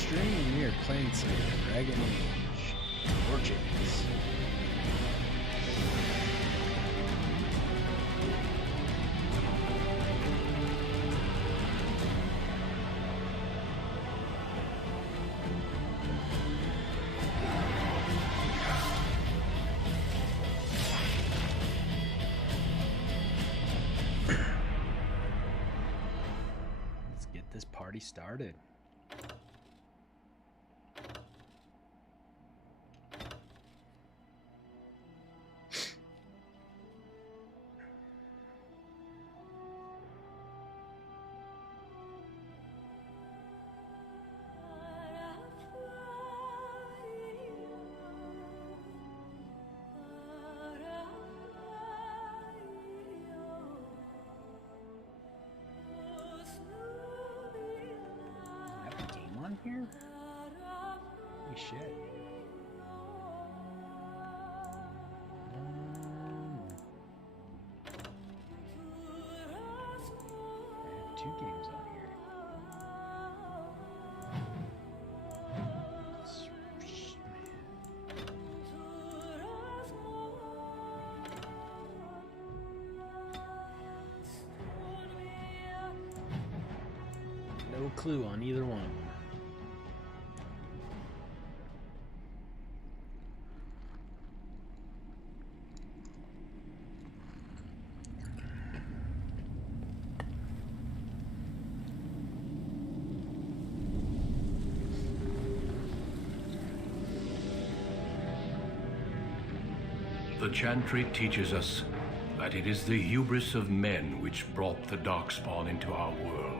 stream, we are playing some Dragon Age Origins. Let's get this party started. Here? Holy shit. I have 2 games on here. No clue on either one. The Chantry teaches us that it is the hubris of men which brought the Darkspawn into our world.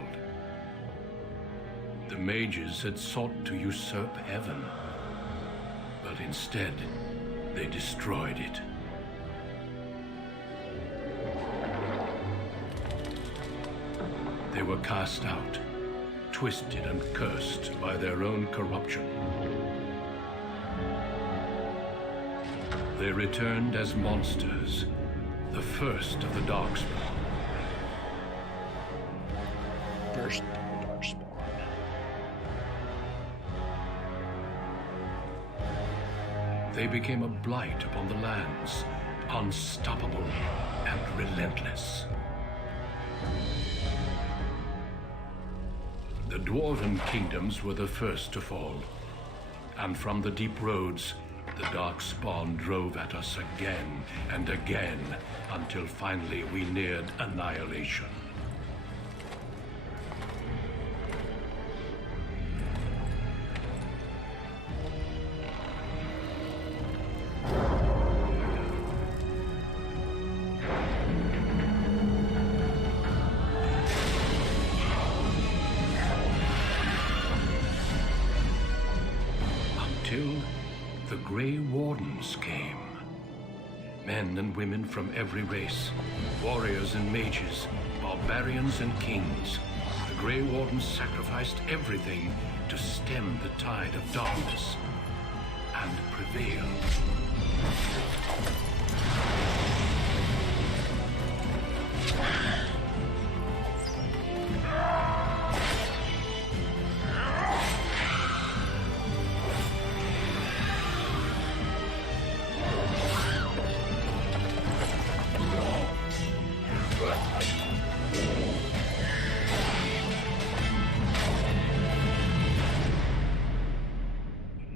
The mages had sought to usurp heaven, but instead they destroyed it. They were cast out, twisted and cursed by their own corruption. They returned as monsters, the first of the Darkspawn. First of the Darkspawn. They became a blight upon the lands, unstoppable and relentless. The Dwarven kingdoms were the first to fall, and from the deep roads, the Darkspawn drove at us again and again until finally we neared annihilation. Until the Grey Wardens came. Men and women from every race, warriors and mages, barbarians and kings. The Grey Wardens sacrificed everything to stem the tide of darkness and prevail.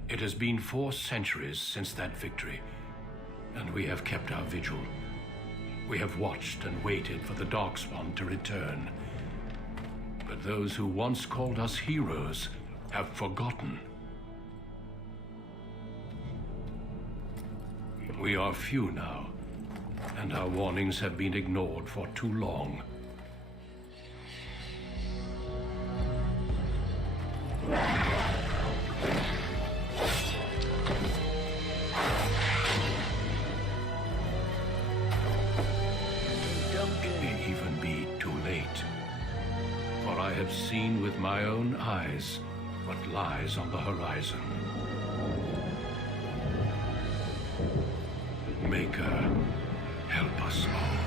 It has been 4 centuries since that victory, and we have kept our vigil. We have watched and waited for the Darkspawn to return. But those who once called us heroes have forgotten. We are few now, and our warnings have been ignored for too long. I have seen with my own eyes what lies on the horizon. Maker, help us all.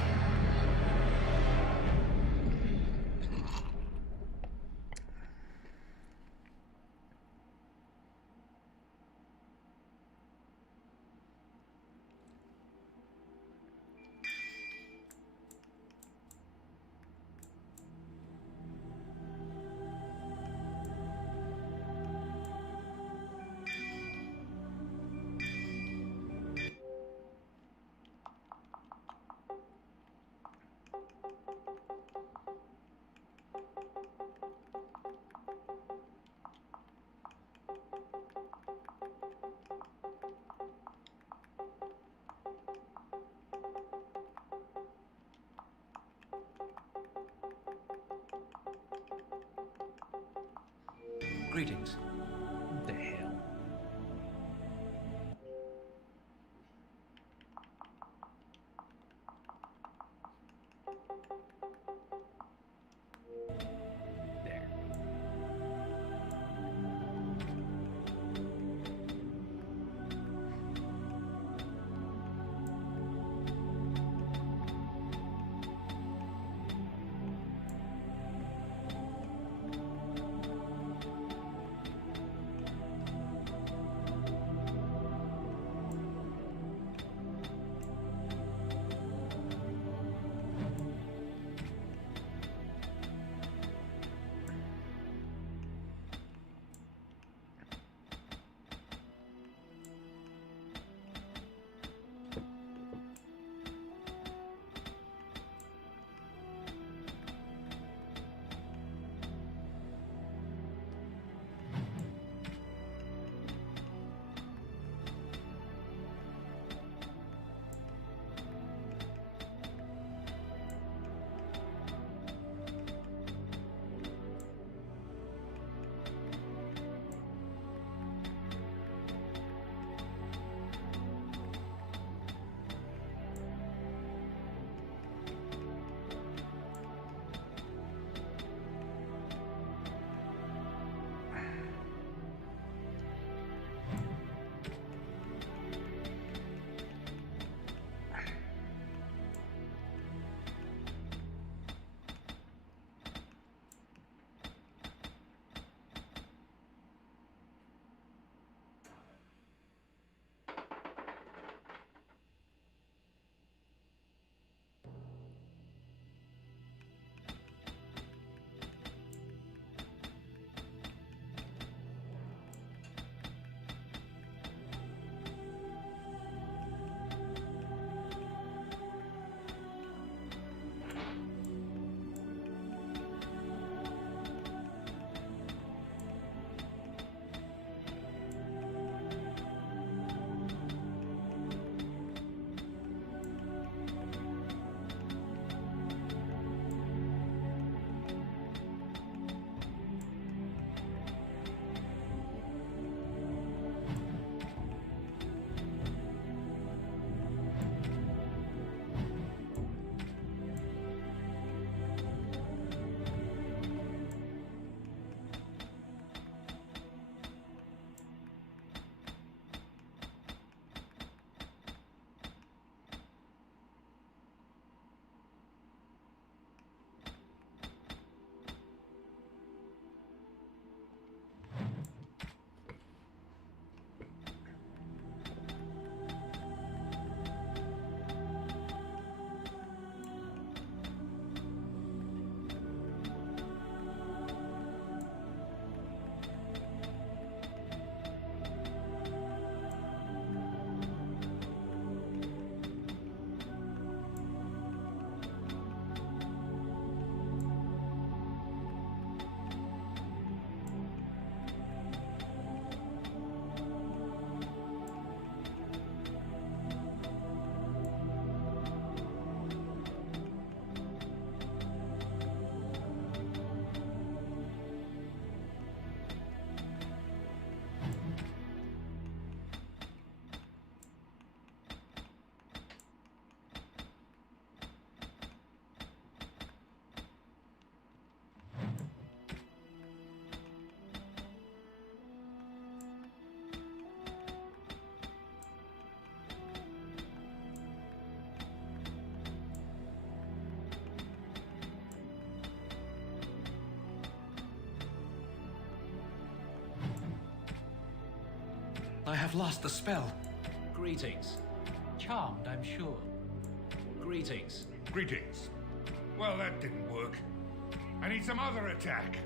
Greetings. What the hell? There. I have lost the spell. Greetings. Charmed, I'm sure. Greetings. Greetings. Well, that didn't work. I need some other attack.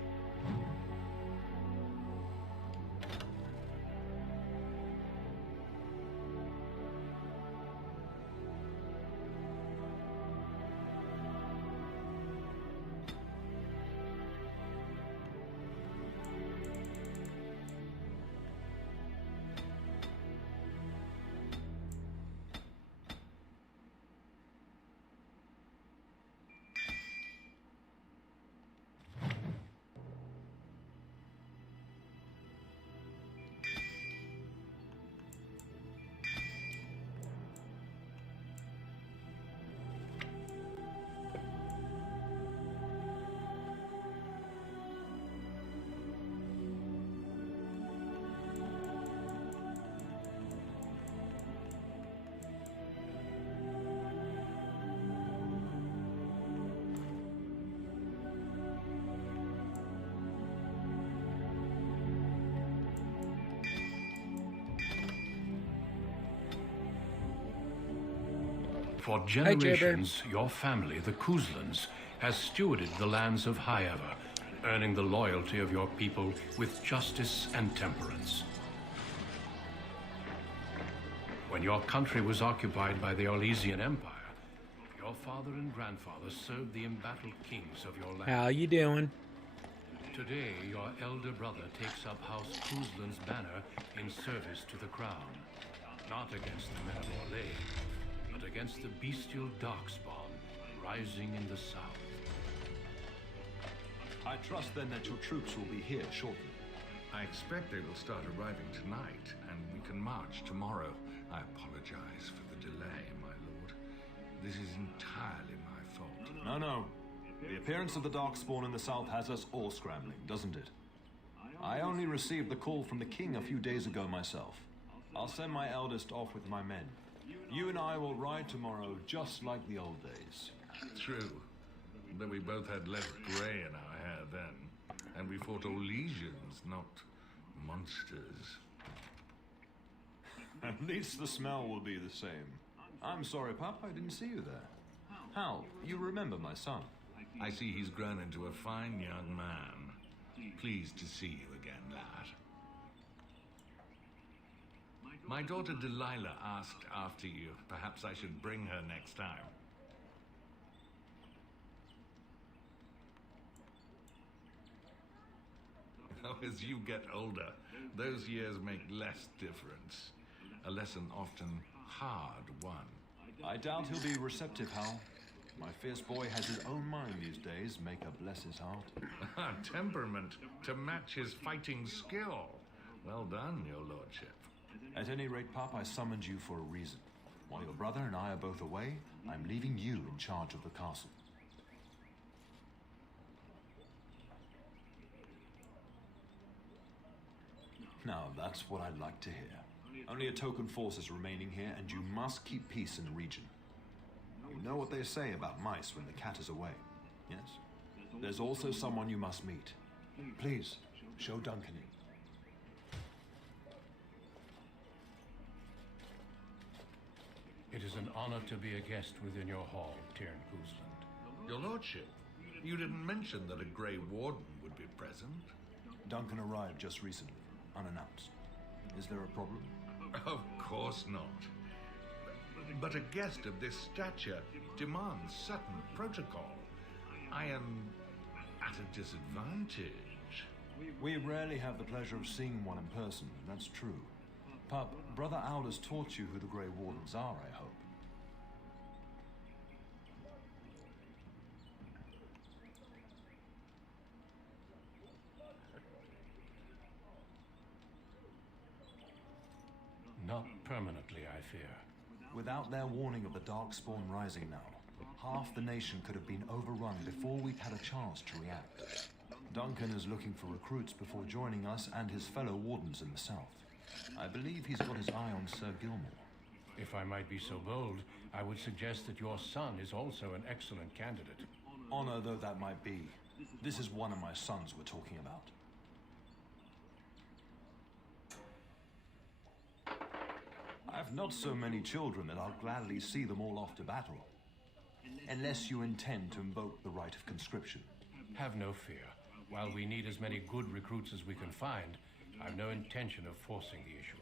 For Jabber. generations, your family, the Kuzlans, has stewarded the lands of Highever, earning the loyalty of your people with justice and temperance. When your country was occupied by the Orlesian Empire, your father and grandfather served the embattled kings of your land. How you doing? Today, your elder brother takes up House Kuzlan's banner in service to the crown. Not against the men of Orlais, but against the bestial darkspawn rising in the south. I trust then that your troops will be here shortly. I expect they will start arriving tonight, and we can march tomorrow. I apologize for the delay, my lord. This is entirely my fault. No. The appearance of the Darkspawn in the south has us all scrambling, doesn't it? I only received the call from the king a few days ago myself. I'll send my eldest off with my men. You and I will ride tomorrow just like the old days. True. Though we both had less grey in our hair then. And we fought Orlesians, not monsters. At least the smell will be the same. I'm sorry, Pup, I didn't see you there. Hal, you remember my son? I see he's grown into a fine young man. Pleased to see you again, lad. My daughter Delilah asked after you. Perhaps I should bring her next time. Oh, as you get older, those years make less difference. A lesson often hard won. I doubt he'll be receptive, Hal. My fierce boy has his own mind these days, make her bless his heart. Temperament to match his fighting skill. Well done, your lordship. At any rate, Pop, I summoned you for a reason. While your brother and I are both away, I'm leaving you in charge of the castle. Now, that's what I'd like to hear. Only a token force is remaining here, and you must keep peace in the region. You know what they say about mice when the cat is away, yes? There's also someone you must meet. Please, show Duncan in. It is an honor to be a guest within your hall, Tyrn Kuzland. Your lordship, you didn't mention that a Grey Warden would be present. Duncan arrived just recently, unannounced. Is there a problem? Of course not. But a guest of this stature demands certain protocol. I am at a disadvantage. We rarely have the pleasure of seeing one in person, that's true. Pup, Brother Aldous taught you who the Grey Wardens are, I hope. Not permanently, I fear. Without their warning of the Darkspawn rising now, half the nation could have been overrun before we'd had a chance to react. Duncan is looking for recruits before joining us and his fellow wardens in the south. I believe he's got his eye on Sir Gilmore. If I might be so bold, I would suggest that your son is also an excellent candidate. Honor though that might be, this is one of my sons we're talking about. I've not so many children that I'll gladly see them all off to battle. Unless you intend to invoke the right of conscription. Have no fear. While we need as many good recruits as we can find, I've no intention of forcing the issue.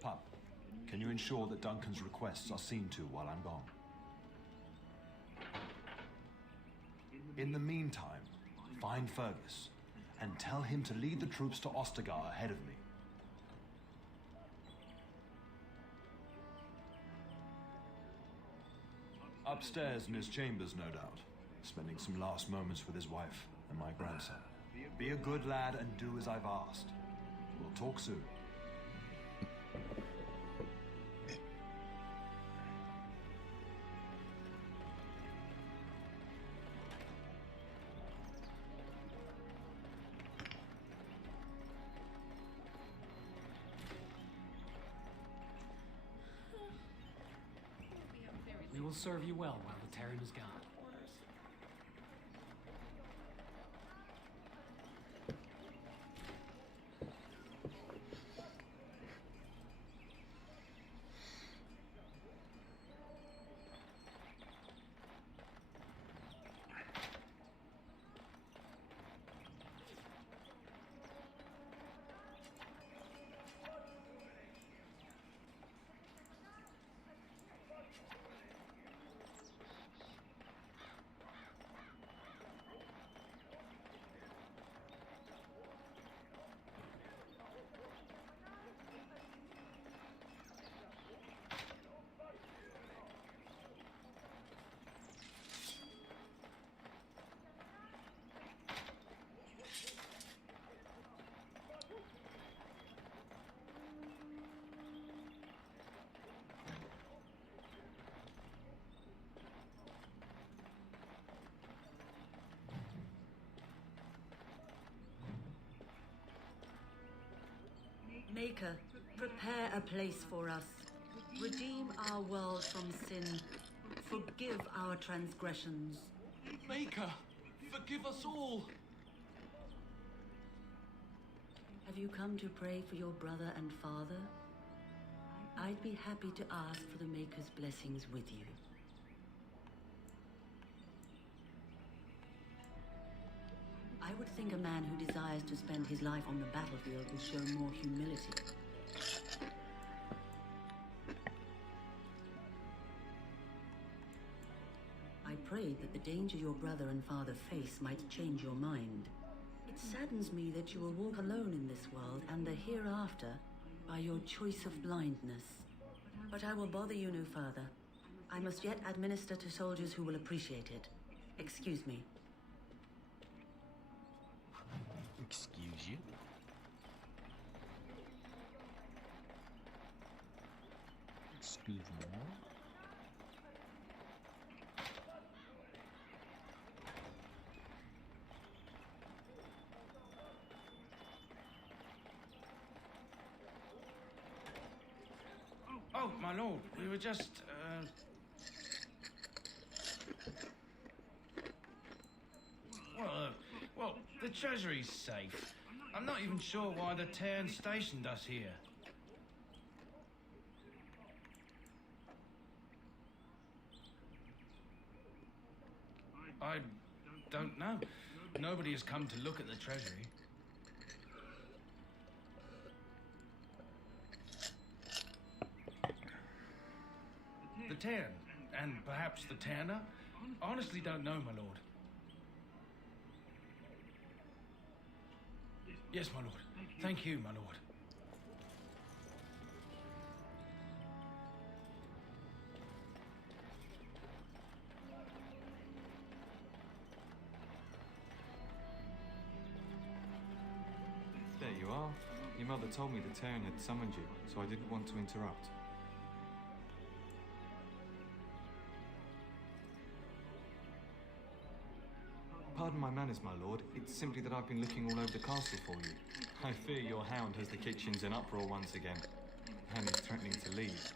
Pup, can you ensure that Duncan's requests are seen to while I'm gone? In the meantime, find Fergus and tell him to lead the troops to Ostagar ahead of me. Upstairs in his chambers, no doubt, spending some last moments with his wife and my grandson. Be a good lad and do as I've asked. We'll talk soon. We will serve you well while the Terran is gone. Maker, prepare a place for us. Redeem our world from sin. Forgive our transgressions. Maker, forgive us all. Have you come to pray for your brother and father? I'd be happy to ask for the Maker's blessings with you. I would think a man who desires to spend his life on the battlefield will show more humility. I prayed that the danger your brother and father face might change your mind. It saddens me that you will walk alone in this world and the hereafter by your choice of blindness. But I will bother you no further. I must yet administer to soldiers who will appreciate it. Excuse me. Excuse you? Excuse me. Oh, my lord, we were just, Well, the treasury's safe. I'm not even sure why the Terran stationed us here. I don't know. Nobody has come to look at the treasury. The Terran, and perhaps the Tanner? Honestly don't know, my lord. Yes, my lord. Thank you, my lord. There you are. Your mother told me the Terran had summoned you, so I didn't want to interrupt. Pardon my manners, my lord. It's simply that I've been looking all over the castle for you. I fear your hound has the kitchens in uproar once again, and is threatening to leave.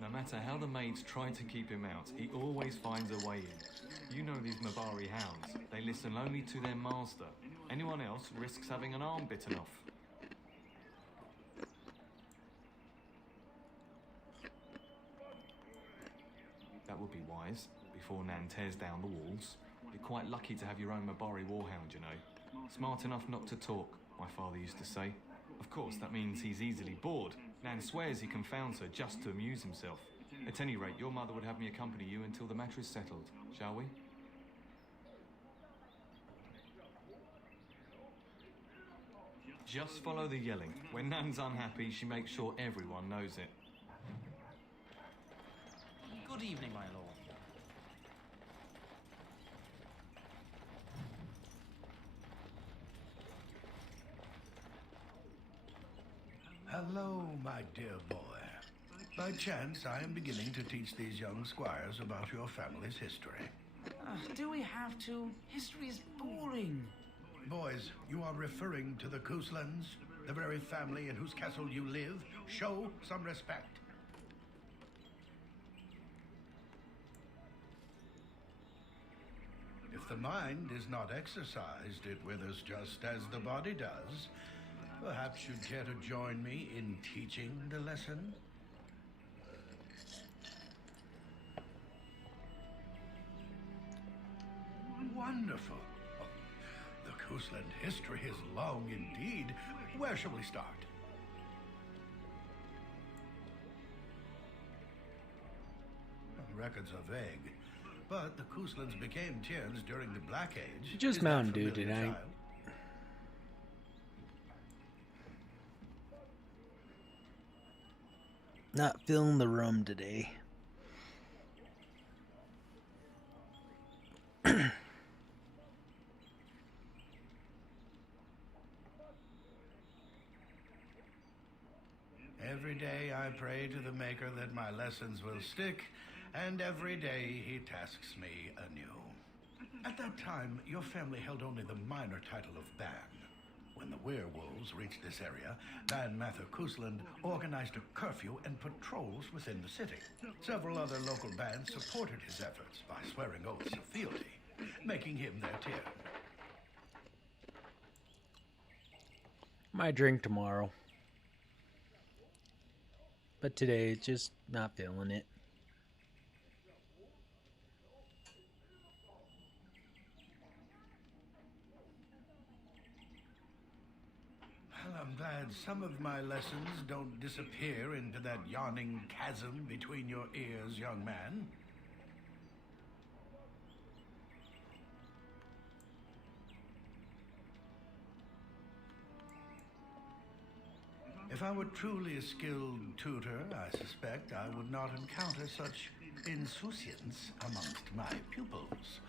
No matter how the maids try to keep him out, he always finds a way in. You know these Mabari hounds. They listen only to their master. Anyone else risks having an arm bitten off. That would be wise, before Nan tears down the walls. You're quite lucky to have your own Mabari warhound, you know. Smart enough not to talk, my father used to say. Of course, that means he's easily bored. Nan swears he confounds her just to amuse himself. At any rate, your mother would have me accompany you until the matter is settled, shall we? Just follow the yelling. When Nan's unhappy, she makes sure everyone knows it. Good evening, my lord. Hello, my dear boy. By chance, I am beginning to teach these young squires about your family's history. Do we have to? History is boring. Boys, you are referring to the Kuslands, the very family in whose castle you live. Show some respect. If the mind is not exercised, it withers just as the body does. Perhaps you'd care to join me in teaching the lesson? Wonderful. Oh, the Kusland history is long indeed. Where shall we start? Records are vague, but the Kuslands became Tierns during the Black Age. Just Is that Mountain Dew familiar, tonight. child? Not filling the room today. Every Every day I pray to the Maker that my lessons will stick, and every day he tasks me anew. At that time, your family held only the minor title of Ban. When the werewolves reached this area, Ban Mather Kusland organized a curfew and patrols within the city. Several other local bands supported his efforts by swearing oaths of fealty, making him their tier. Might drink tomorrow. But today, just not feeling it. Well, I'm glad some of my lessons don't disappear into that yawning chasm between your ears, young man. If I were truly a skilled tutor, I suspect I would not encounter such insouciance amongst my pupils.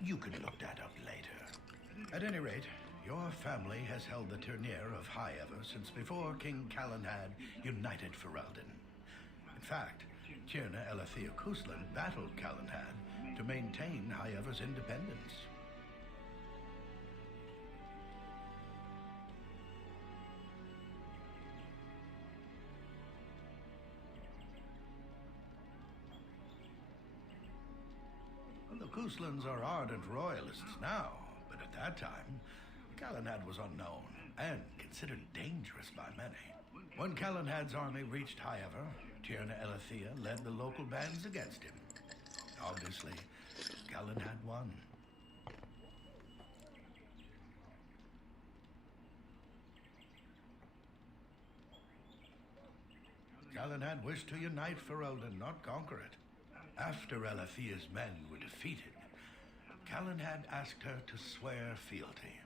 You can look that up later. At any rate, your family has held the tournure of High Ever since before King Calenhad united Ferelden. In fact, Tierna Elathea Kuslan battled Calenhad to maintain High Ever's independence. The Kuslans are ardent royalists now, but at that time, Calenhad was unknown and considered dangerous by many. When Calenhad's army reached High Ever, Tierna Elathea led the local bands against him. Obviously, Calenhad won. Calenhad wished to unite Ferelden, not conquer it. After Elathea's men were defeated, Calenhad asked her to swear fealty.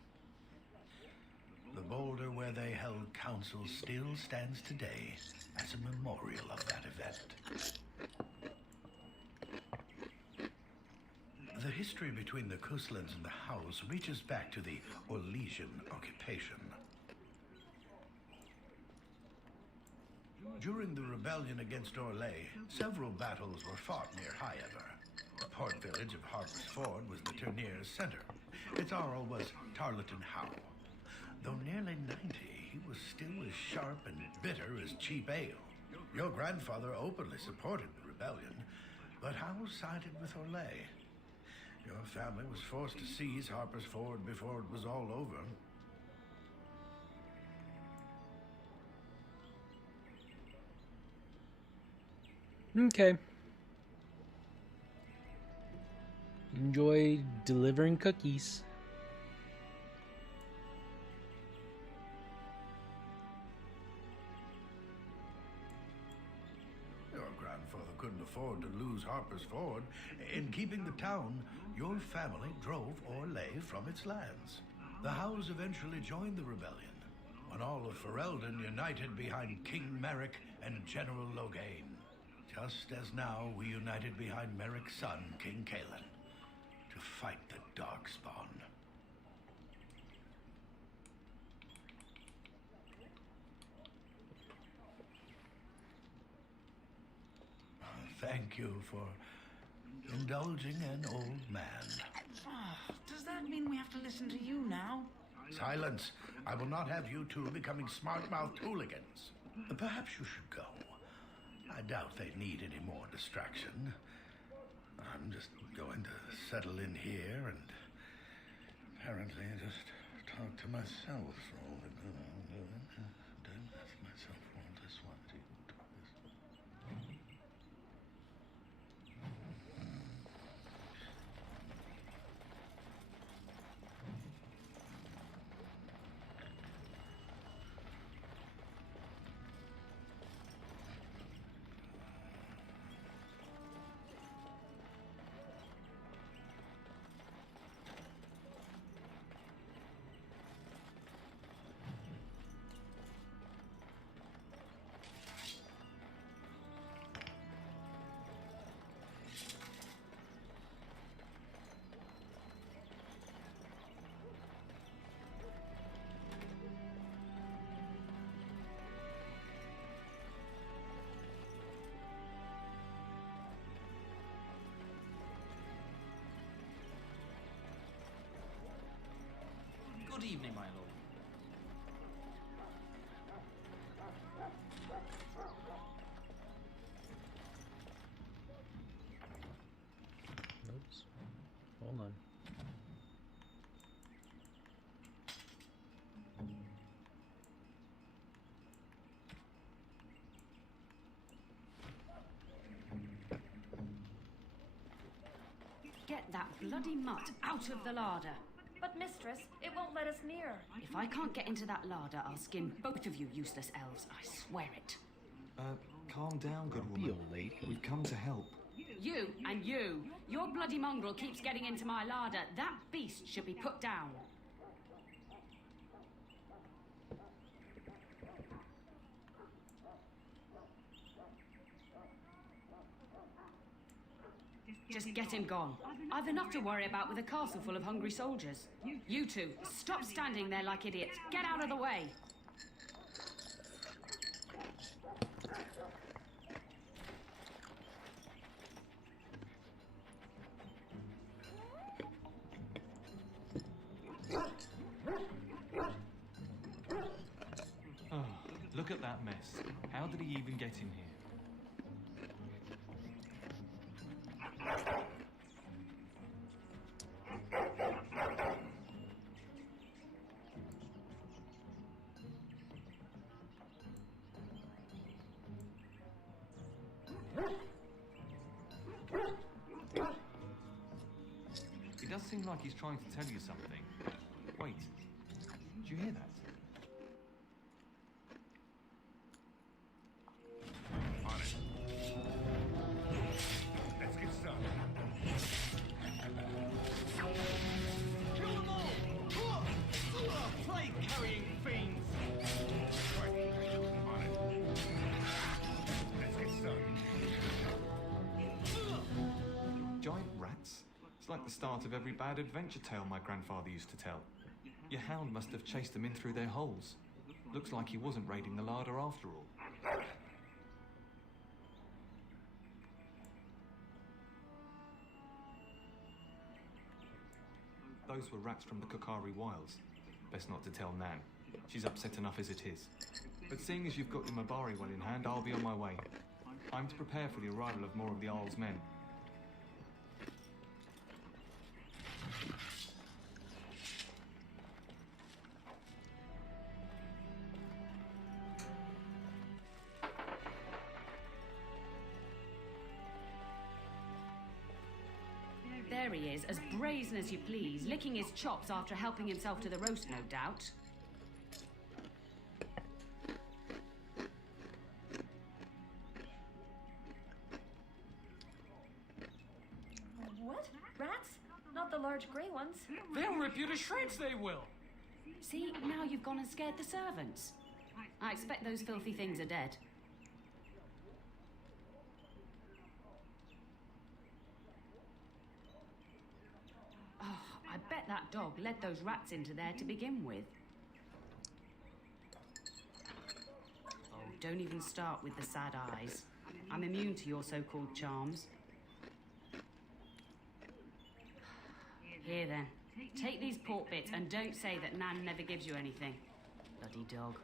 The boulder where they held council still stands today as a memorial of that event. The history between the Kuslans and the House reaches back to the Orlesian occupation. During the rebellion against Orlais, several battles were fought near High Ever. The port village of Harper's Ford was the tourneur's center. Its Arl was Tarleton Howe. Though nearly 90, he was still as sharp and bitter as cheap ale. Your grandfather openly supported the rebellion, but Howe sided with Orlais. Your family was forced to seize Harper's Ford before it was all over. Okay. Enjoy delivering cookies. Your grandfather couldn't afford to lose Harper's Ford. In keeping the town, your family drove Orlais from its lands. The Howes eventually joined the rebellion, when all of Ferelden united behind King Merrick and General Logain. Just as now we united behind Merrick's son, King Kaelin, to fight the Darkspawn. Thank you for indulging an old man. Does that mean we have to listen to you now? Silence! I will not have you two becoming smart-mouthed hooligans. Perhaps you should go. I doubt they need any more distraction. I'm just going to settle in here and apparently just talk to myself for all the good I'm doing. Don't ask myself for all this one. Good evening, my lord. Oops. Hold on. Get that bloody mutt out of the larder. But, mistress, it won't let us near. If I can't get into that larder, I'll skin both of you useless elves. I swear it. Calm down, good Be woman. old lady. We've come to help. You and you. Your bloody mongrel keeps getting into my larder. That beast should be put down. Just get him gone. I've enough to worry about with a castle full of hungry soldiers. You two, stop standing there like idiots. Get out of the way. Oh, look at that mess. How did he even get in here? It does seem like he's trying to tell you something. Wait, did you hear that? On it. Let's get started. Kill them all! Plague-carrying fiends! Right. On it. Let's get started. Giant rats? It's like the start of every bad adventure tale my grandfather used to tell. Your hound must have chased them in through their holes. Looks like he wasn't raiding the larder after all. Those were rats from the Kokari Wilds. Best not to tell Nan. She's upset enough as it is. But seeing as you've got your Mabari well in hand, I'll be on my way. I'm to prepare for the arrival of more of the Isle's men. There he is, as brazen as you please, licking his chops after helping himself to the roast, no doubt. What? Rats? Not the large grey ones. They'll rip you to shreds, they will. See, now you've gone and scared the servants. I expect those filthy things are dead. Oh, I bet that dog led those rats into there to begin with. Oh, don't even start with the sad eyes. I'm immune to your so-called charms. Here then, take these pork bits and don't say that Nan never gives you anything. Bloody dog.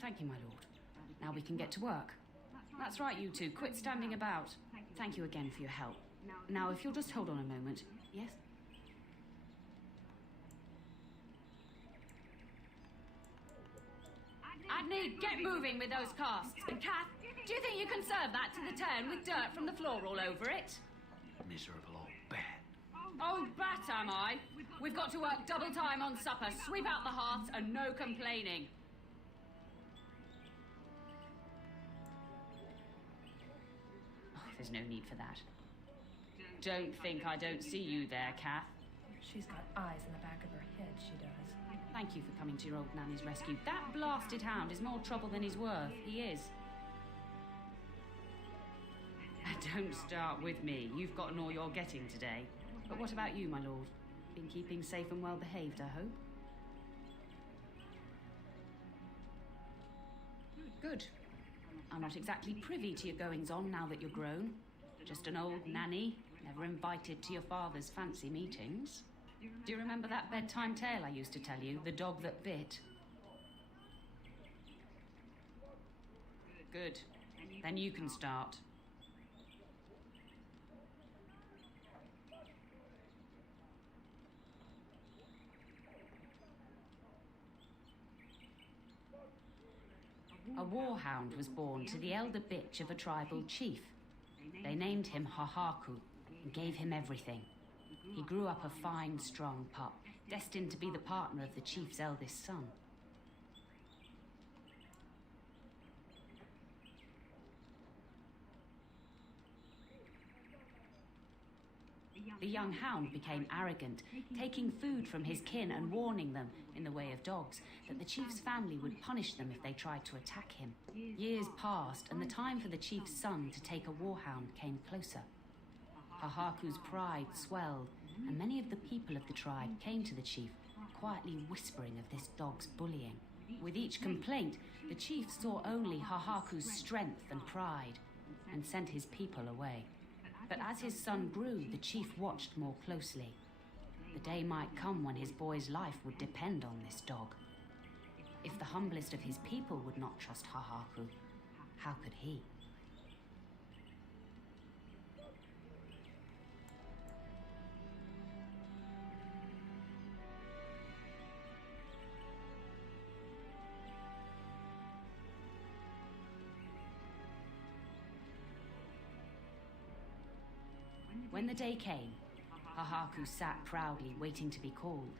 Thank you, my lord. Now we can get to work. That's right, you two. Quit standing about. Thank you again for your help. Now, if you'll just hold on a moment. Yes? Adney, get moving with those casts. And Kath, do you think you can serve that to the turn with dirt from the floor all over it? Miserable old bat. Oh, bat am I? We've got to work double time on supper, sweep out the hearths, and no complaining. Oh, there's no need for that. Don't think I don't see you there, Kath. She's got eyes in the back of her head, she does. Thank you for coming to your old nanny's rescue. That blasted hound is more trouble than he's worth. He is. Don't start with me. You've gotten all you're getting today. But what about you, my lord? Been keeping safe and well behaved, I hope? Good. I'm not exactly privy to your goings-on now that you're grown. Just an old nanny, never invited to your father's fancy meetings. Do you remember that bedtime tale I used to tell you? The dog that bit? Good. Then you can start. A warhound was born to the elder bitch of a tribal chief. They named him Hahaku and gave him everything. He grew up a fine, strong pup, destined to be the partner of the chief's eldest son. The young hound became arrogant, taking food from his kin and warning them, in the way of dogs, that the chief's family would punish them if they tried to attack him. Years passed, and the time for the chief's son to take a warhound came closer. Hahaku's pride swelled, and many of the people of the tribe came to the chief, quietly whispering of this dog's bullying. With each complaint, the chief saw only Hahaku's strength and pride, and sent his people away. But as his son grew, the chief watched more closely. The day might come when his boy's life would depend on this dog. If the humblest of his people would not trust Hahaku, how could he? When the day came, Hahaku sat proudly waiting to be called,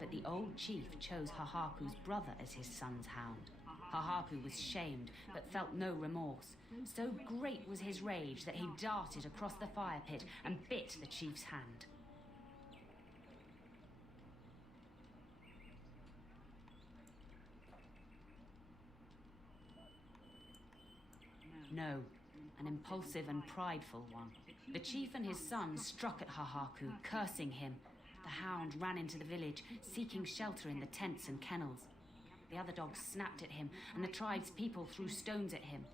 but the old chief chose Hahaku's brother as his son's hound. Hahaku was shamed, but felt no remorse. So great was his rage that he darted across the fire pit and bit the chief's hand. No, an impulsive and prideful one. The chief and his son struck at Hahaku, cursing him. The hound ran into the village, seeking shelter in the tents and kennels. The other dogs snapped at him, and the tribe's people threw stones at him.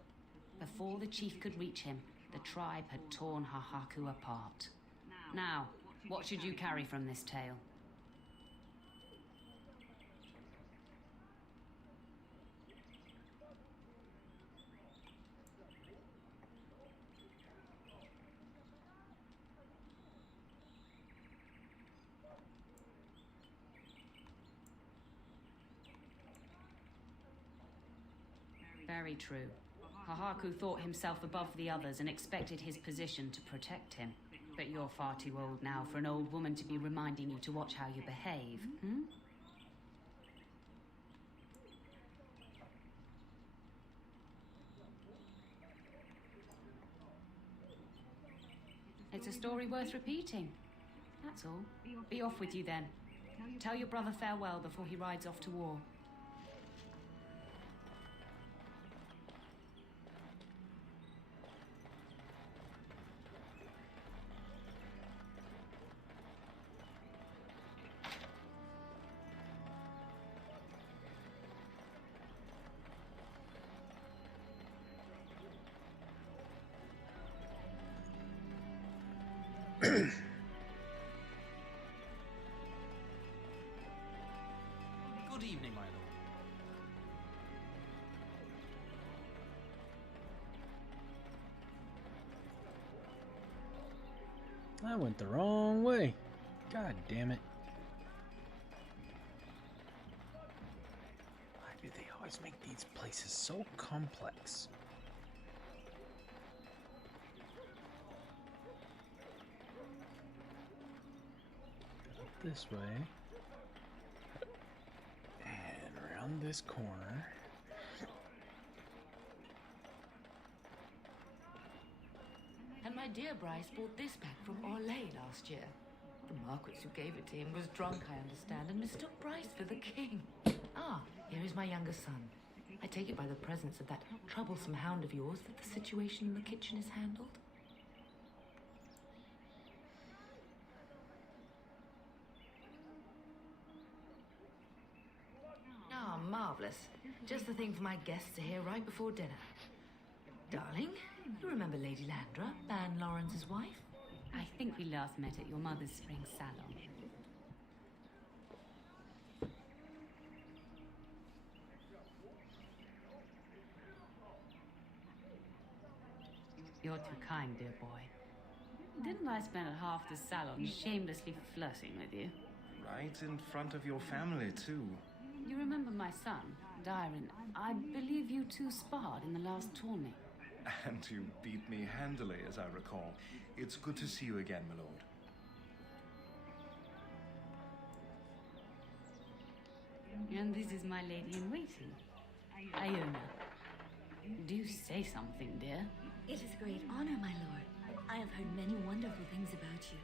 Before the chief could reach him, the tribe had torn Hahaku apart. Now, what should you carry from this tale? Very true. Hahaku thought himself above the others and expected his position to protect him. But you're far too old now for an old woman to be reminding you to watch how you behave, hmm? It's a story worth repeating. That's all. Be off with you then. Tell your brother farewell before he rides off to war. Good evening, my lord. I went the wrong way. God damn it. Why do they always make these places so complex? This way. And around this corner. And my dear Bryce bought this back from Orlais last year. The Marquis who gave it to him was drunk, I understand, and mistook Bryce for the king. Ah, here is my younger son. I take it by the presence of that troublesome hound of yours that the situation in the kitchen is handled? Ah, marvellous. Just the thing for my guests to hear right before dinner. Darling, you remember Lady Landra, Ban Lawrence's wife? I think we last met at your mother's spring salon. You're too kind, dear boy. Didn't I spend half the salon shamelessly flirting with you? Right in front of your family, too. You remember my son, Dyron? I believe you two sparred in the last tourney. And you beat me handily, as I recall. It's good to see you again, my lord. And this is my lady-in-waiting, Iona. Do say something, dear. It is a great honor, my lord. I have heard many wonderful things about you.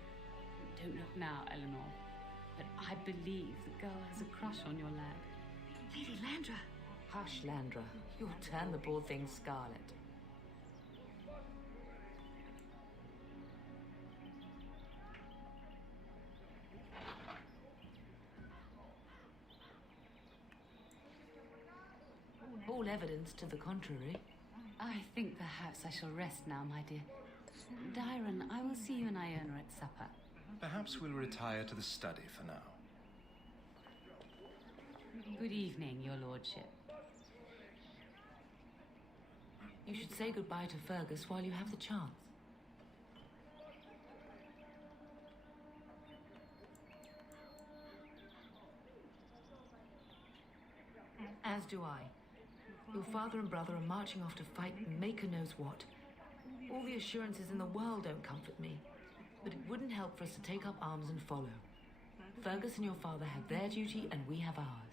Don't look now, Eleanor. But I believe the girl has a crush on your lad. Lady Landra. Hush, Landra. You'll turn the poor thing scarlet. All evidence to the contrary. I think perhaps I shall rest now, my dear. Dyron, I will see you and Iona at supper. Perhaps we'll retire to the study for now. Good evening, your lordship. You should say goodbye to Fergus while you have the chance. As do I. Your father and brother are marching off to fight Maker knows what. All the assurances in the world don't comfort me, but it wouldn't help for us to take up arms and follow. Fergus and your father have their duty, and we have ours.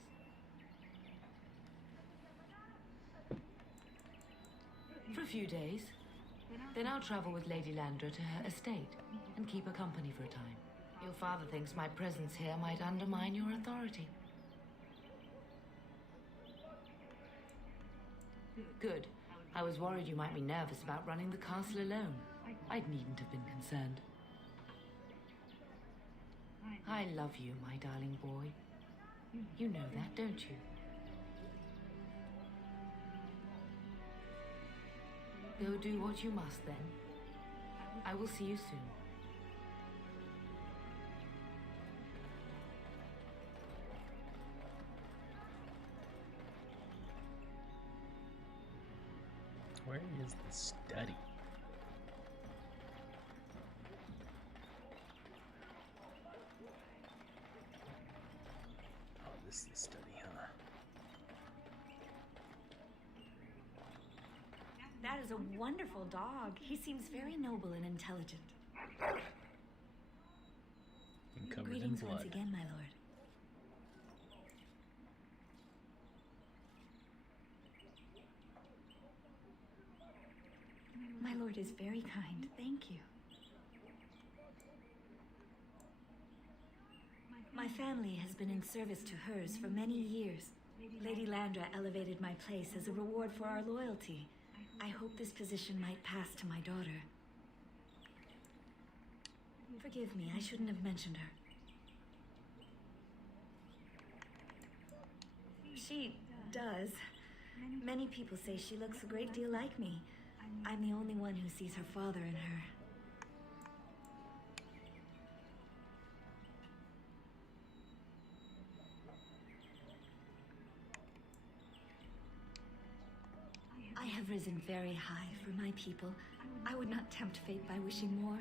For a few days. Then I'll travel with Lady Landra to her estate and keep her company for a time. Your father thinks my presence here might undermine your authority. Good. I was worried you might be nervous about running the castle alone. I needn't have been concerned. I love you, my darling boy. You know that, don't you? Go do what you must, then. I will see you soon. Where is the study? Oh, this is the study, huh? That is a wonderful dog. He seems very noble and intelligent. And covered in Greetings blood. once again, my lord. My lord is very kind. Thank you. My family has been in service to hers for many years. Lady Landra elevated my place as a reward for our loyalty. I hope this position might pass to my daughter. Forgive me, I shouldn't have mentioned her. She does. Many people say she looks a great deal like me. I'm the only one who sees her father in her. I have risen very high for my people. I would not tempt fate by wishing more.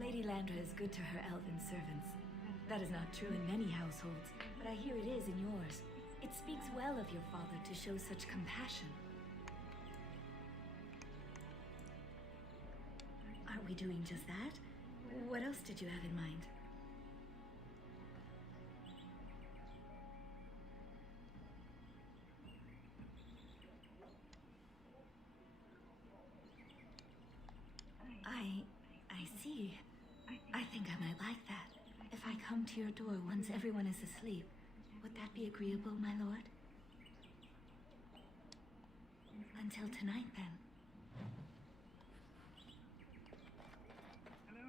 Lady Landra is good to her elven servants. That is not true in many households, but I hear it is in yours. It speaks well of your father to show such compassion. Are we doing just that? What else did you have in mind? I see. I think I might like that. If I come to your door once everyone is asleep, would that be agreeable, my lord? Until tonight, then.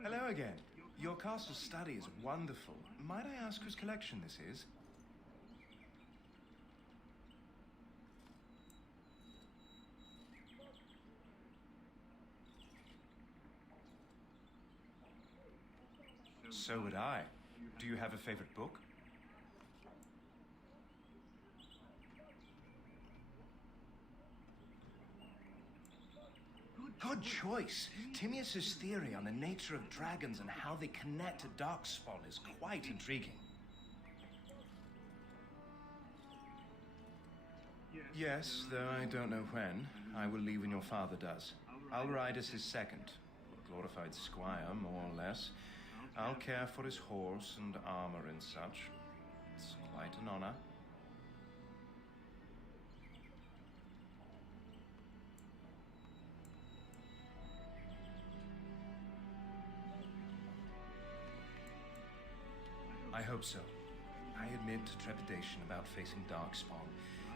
Hello again. Your castle study is wonderful. Might I ask whose collection this is? So would I. Do you have a favorite book? Good choice. Timaeus' theory on the nature of dragons and how they connect to Darkspawn is quite intriguing. Yes, though I don't know when. I will leave when your father does. I'll ride as his second, a glorified squire, more or less. I'll care for his horse and armor and such. It's quite an honor. I hope so. I admit to trepidation about facing Darkspawn,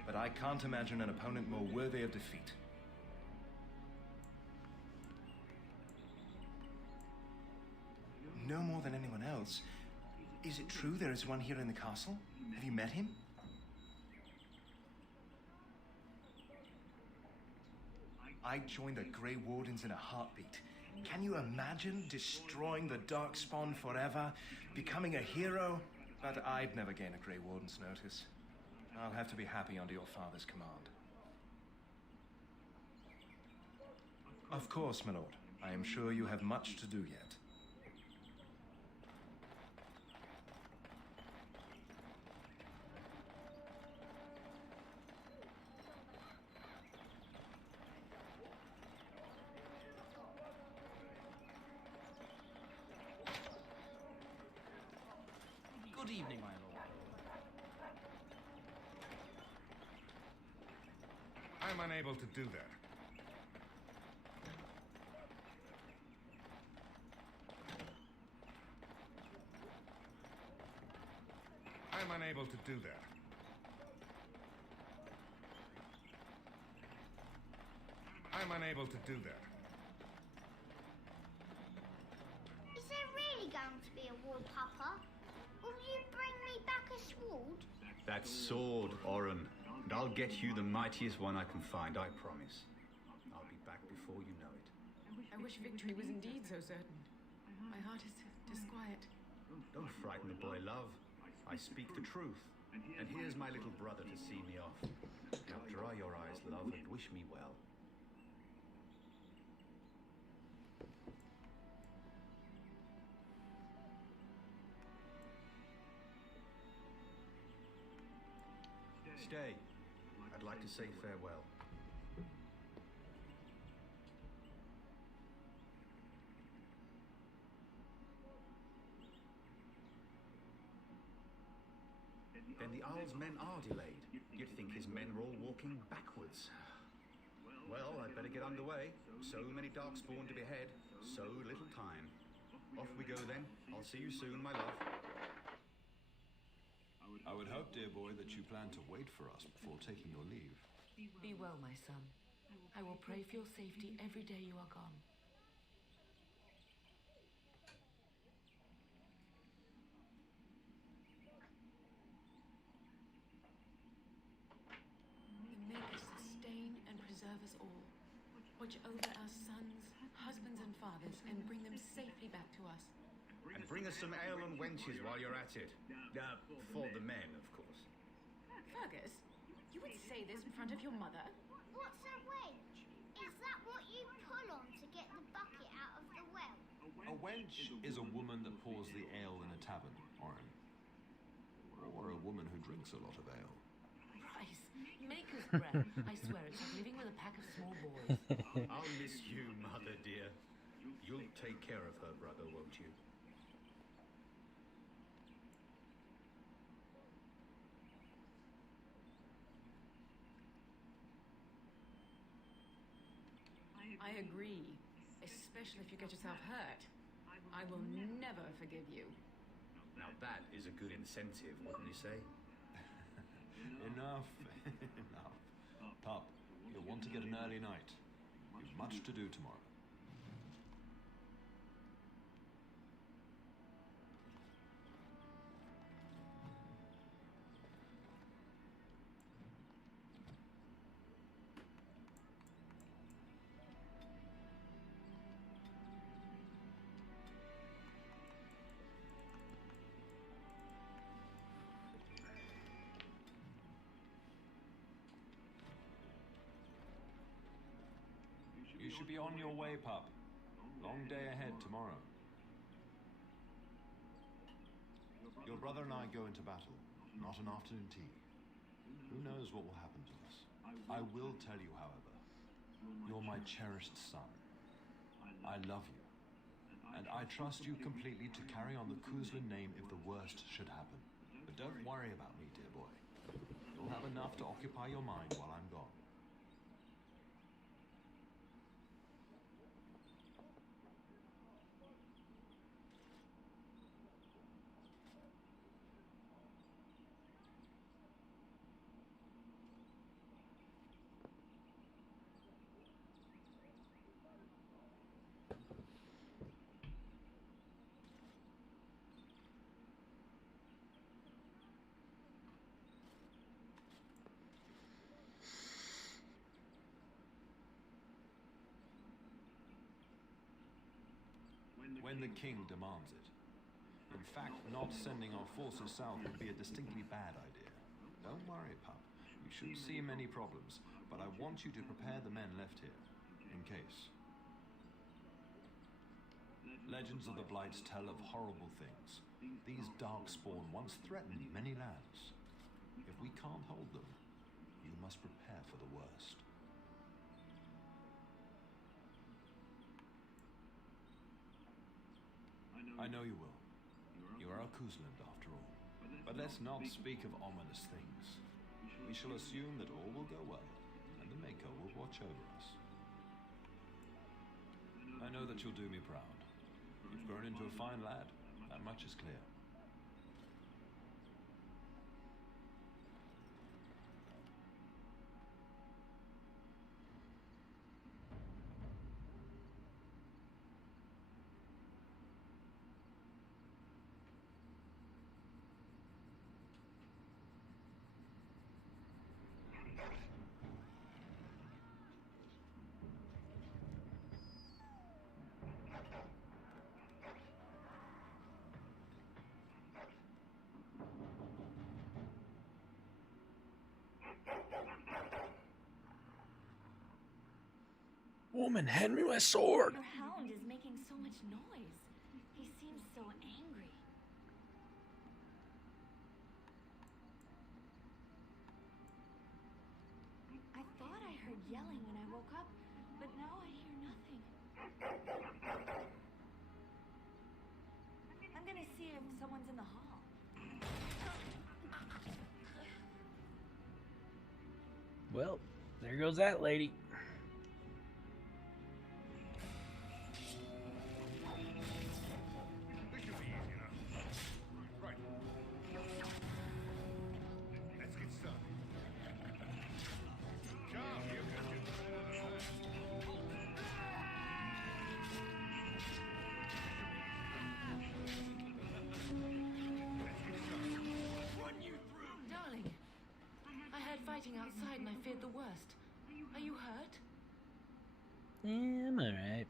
but I can't imagine an opponent more worthy of defeat. No more than anyone else. Is it true there is one here in the castle? Have you met him? I'd join the Grey Wardens in a heartbeat. Can you imagine destroying the Darkspawn forever? Becoming a hero? But I'd never gain a Grey Warden's notice. I'll have to be happy under your father's command. Of course, my lord. I am sure you have much to do yet. Good evening, my lord. I'm unable to do that. I'm unable to do that. I'm unable to do that. Is there really going to be a war, Papa? Will you bring me back a sword? That sword, Oren. And I'll get you the mightiest one I can find, I promise. I'll be back before you know it. I wish victory was indeed so certain. My heart is disquiet. Don't frighten the boy, love. I speak the truth. And here's my little brother to see me off. Now dry your eyes, love, and wish me well. Stay. I'd like to say farewell. Then the Owl's men are delayed. You'd think his men were all walking backwards. Well, I'd better get underway. So many Darkspawn to behead, so little time. Off we go then. I'll see you soon, my love. I would hope, dear boy, that you plan to wait for us before taking your leave. Be well, my son. I will pray for your safety every day you are gone. The Maker sustain and preserve us all. Watch over our sons, husbands and fathers, and bring them safely back to us. And bring us some ale and wenches while you're at it. For the men, of course. Fergus, you would say this in front of your mother? What's a wench? Is that what you pull on to get the bucket out of the well? A wench is a woman that pours the ale in a tavern, Oren. Or a woman who drinks a lot of ale. Bryce, maker's breath. I swear it's like living with a pack of small boys. I'll miss you, mother dear. You'll take care of her, brother, won't you? I agree, especially if you get yourself hurt. I will never forgive you. Now that is a good incentive, wouldn't you say? Enough, enough. Pup, you'll want to get an early night. You've much to do tomorrow. You should be on your way, pup. Long day ahead tomorrow. Your brother and I go into battle, not an afternoon tea. Who knows what will happen to us? I will tell you, however, you're my cherished son. I love you, and I trust you completely to carry on the Kuzlin name if the worst should happen. But don't worry about me, dear boy. You'll have enough to occupy your mind while I'm gone. When the king demands it. In fact, not sending our forces south would be a distinctly bad idea. Don't worry, pup. You shouldn't see many problems, but I want you to prepare the men left here, in case. Legends of the Blights tell of horrible things. These darkspawn once threatened many lands. If we can't hold them, you must prepare for the worst. I know you will. You are a Kuzland after all. But let's not speak of ominous things. We shall assume that all will go well, and the Mako will watch over us. I know that you'll do me proud. You've grown into a fine lad. That much is clear. Woman, hand me my sword! Your hound is making so much noise. He seems so angry. I thought I heard yelling when I woke up, but now I hear nothing. I'm gonna see if someone's in the hall. Well, there goes that lady. Fighting outside and I feared the worst. Are you hurt? Yeah, I'm alright.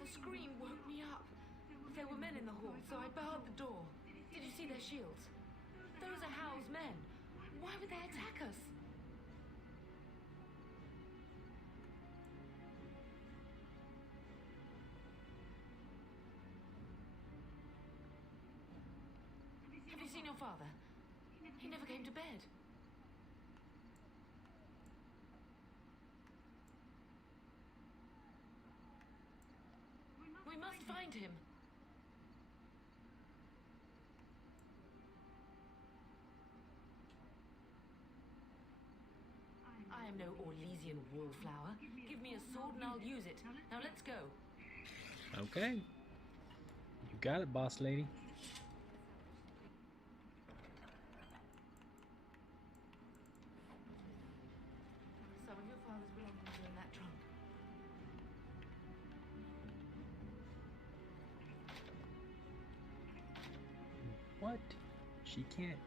The scream woke me up. There were men in the hall, so I barred the door. Did you see their shields? Those are Howe's men. Why would they attack us? Have you seen your father? He never came to bed. We must find him. I am no Orlesian wallflower. Give me a sword and I'll use it. Now let's go. Okay. You got it, boss lady. Some of your father's belongings are in that trunk. What? She can't.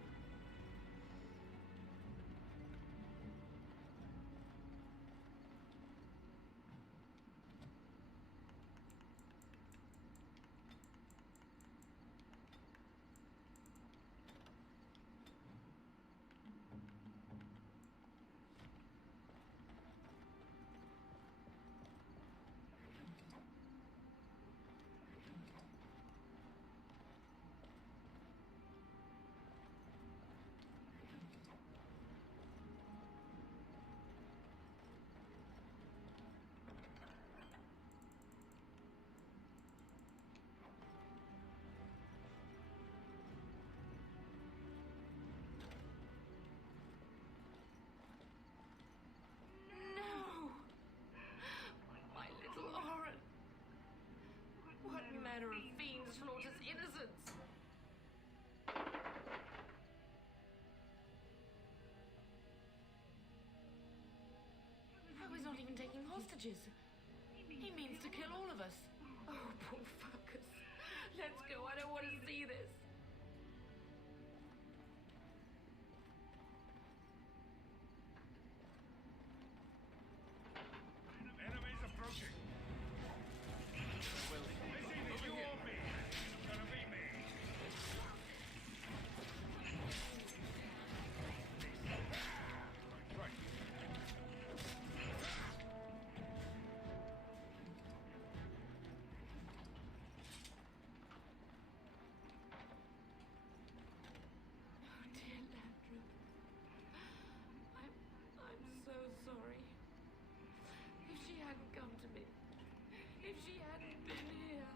messages. He means to kill all of us. Oh, poor fuckers. Let's go. I don't want to see this. Enemies approaching. Well, it's either you or me. It's gonna be me. Right. Oh, dear Landra. I'm so sorry. If she hadn't come to me, if she hadn't been here.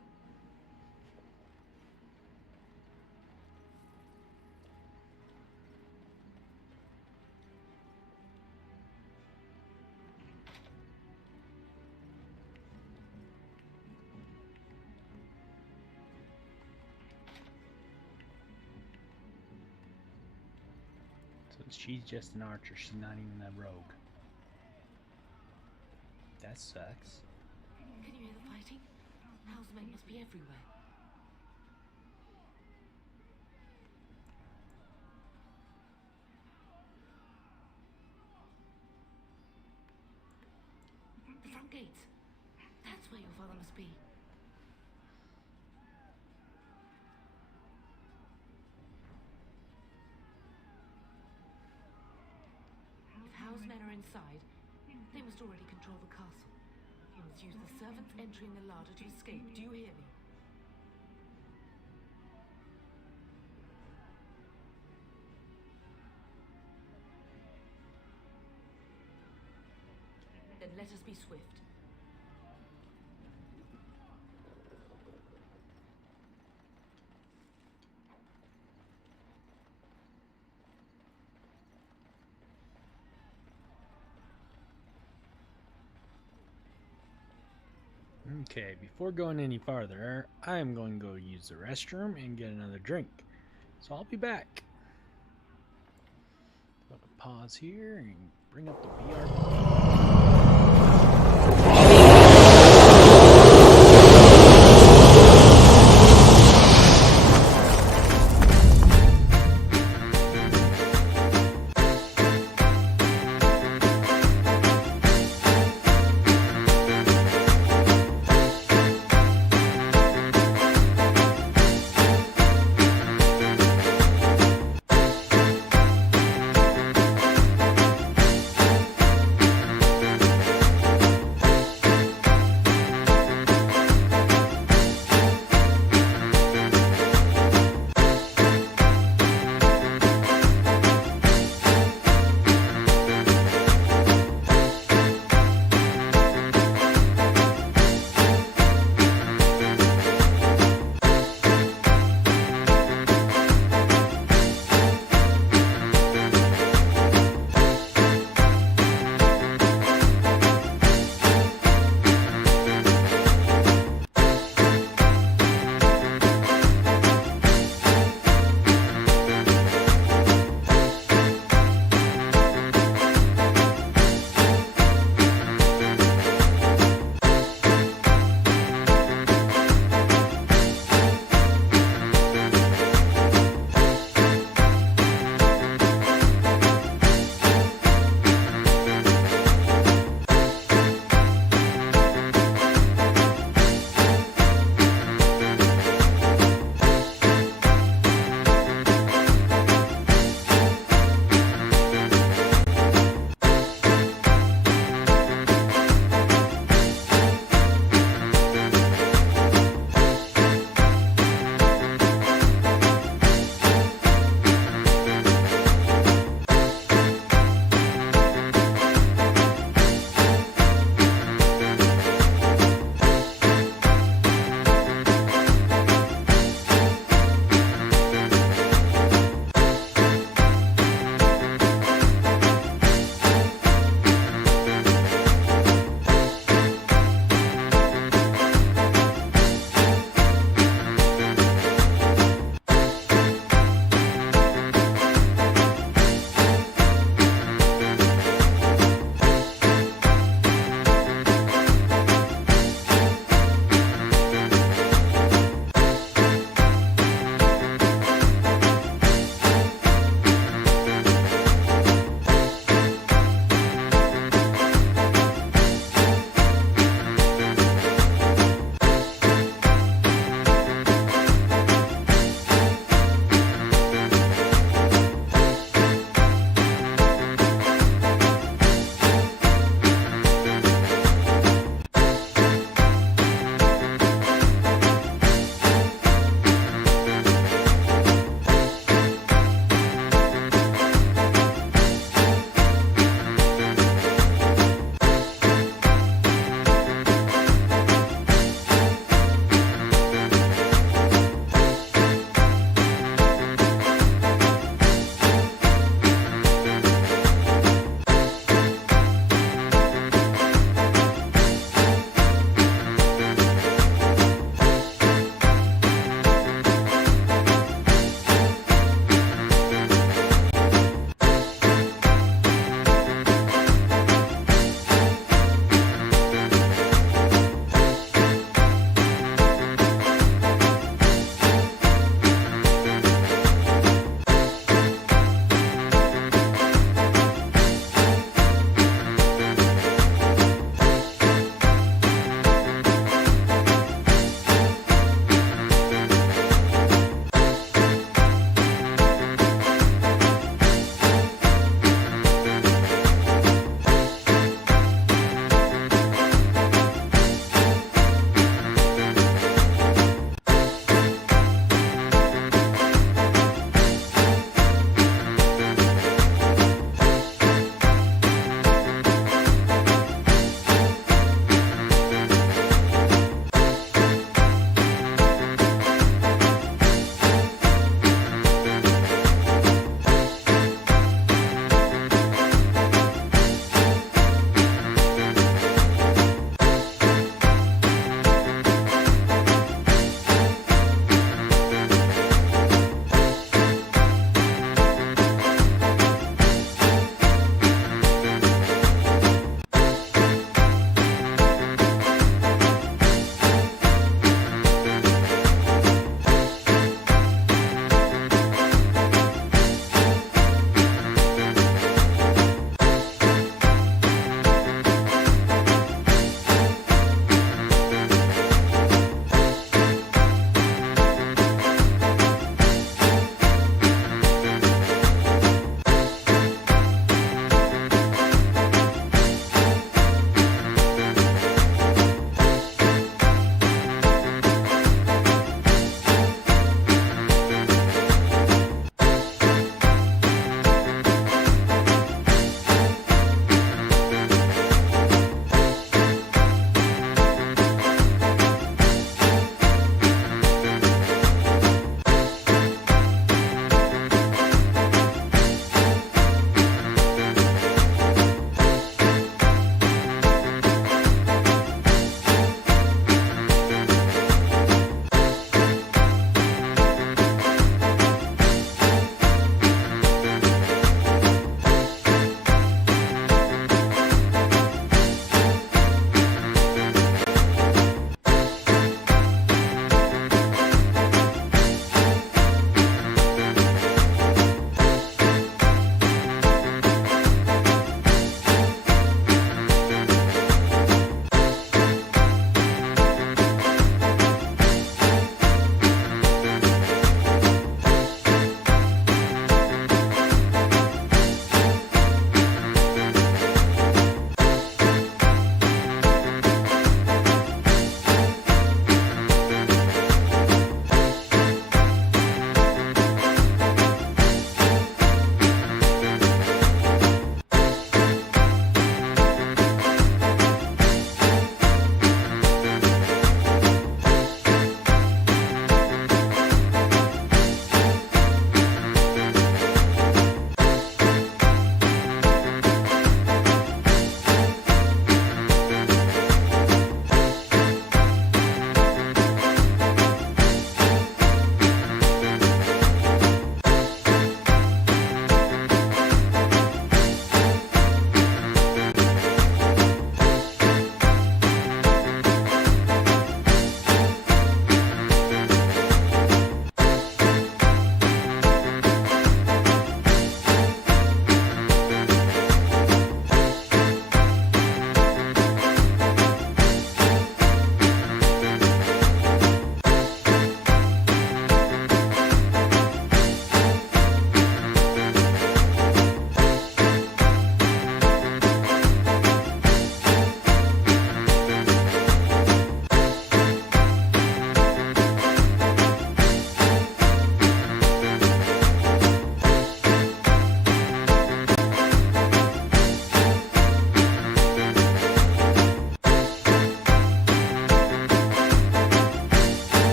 So she's just an archer. She's not even a rogue. That sucks. Can you hear the fighting? Housemen must be everywhere. The front gates. That's where your father must be. If housemen are inside, they must already control the castle. You must use the servants entering the larder to escape. Do you hear me? Then let us be swift. Okay, before going any farther, I am going to go use the restroom and get another drink. So I'll be back. I'm going to pause here and bring up the VR.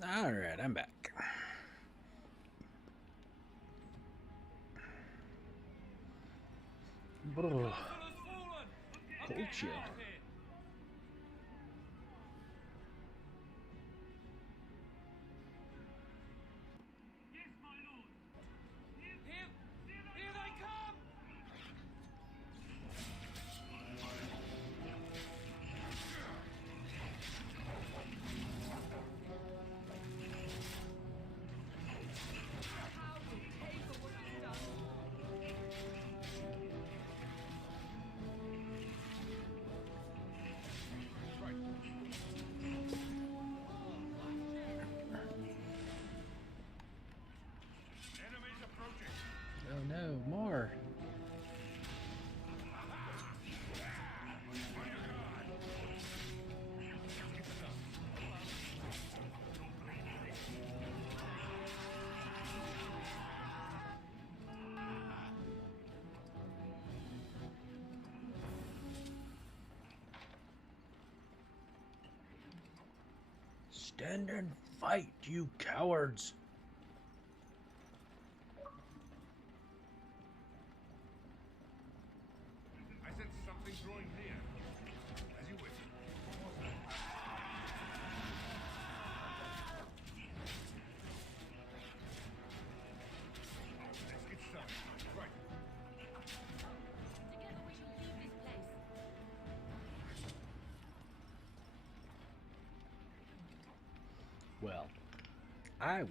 Alright, I'm back. Brr. Cold chill. Oh no, more. Stand and fight, you cowards! I sense something drawing near. As you wish. Let's get started. Right. Together we shall leave this place. Well, I will.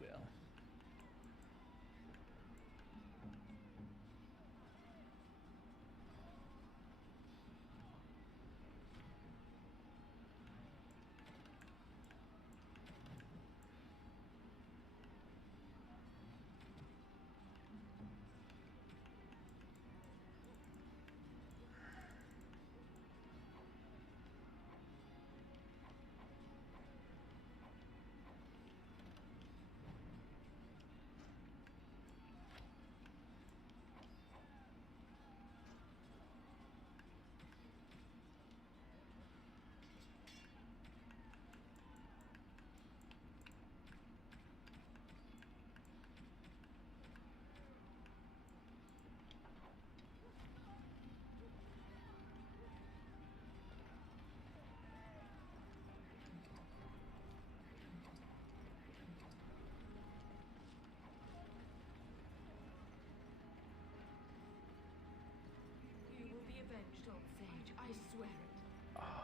You will be avenged, old sage. I swear it. Ow.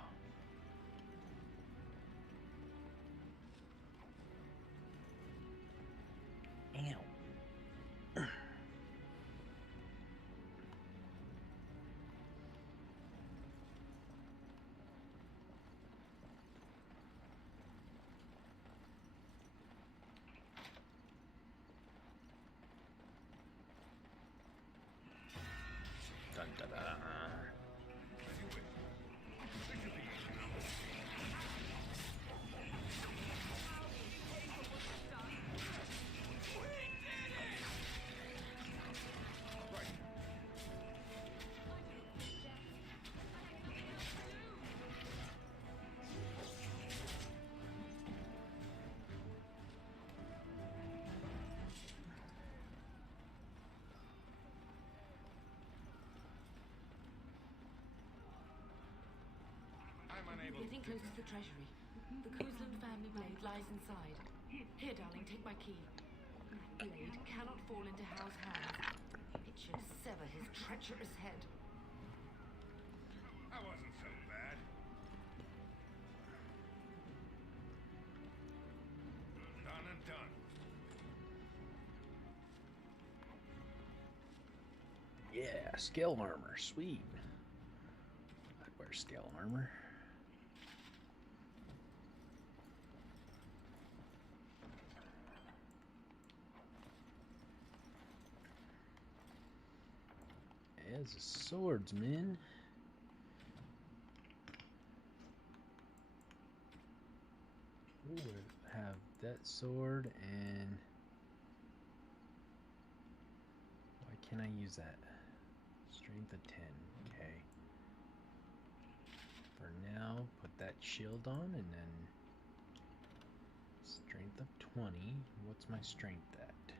Dun, dun, dun. As you wish. This should be easy enough. Right. I'm unable Getting close to the treasury. The Kuzland family blade lies inside. Here, darling, take my key. That blade cannot fall into Hal's hands. It should sever his treacherous head. I wasn't so bad. Done and done. Yeah, scale armor, sweet. I'd wear scale armor. As a swordsman. Ooh, I have that sword and why can't I use that? Strength of 10, okay. For now, put that shield on and then strength of 20. What's my strength at?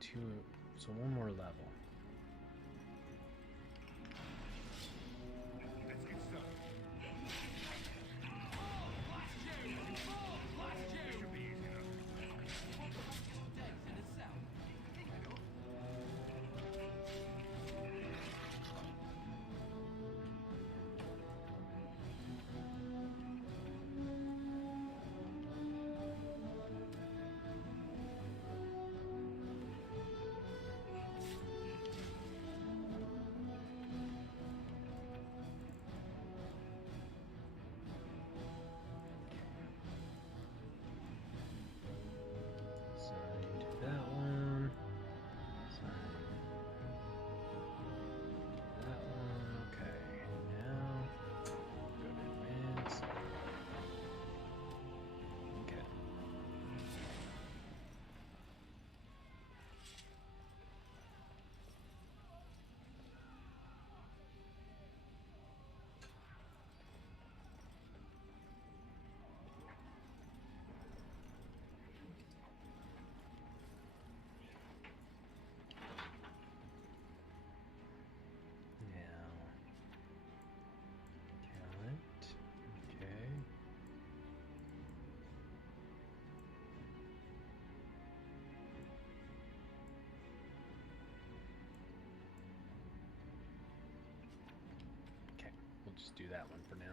18. So one more level. We'll just do that one for now.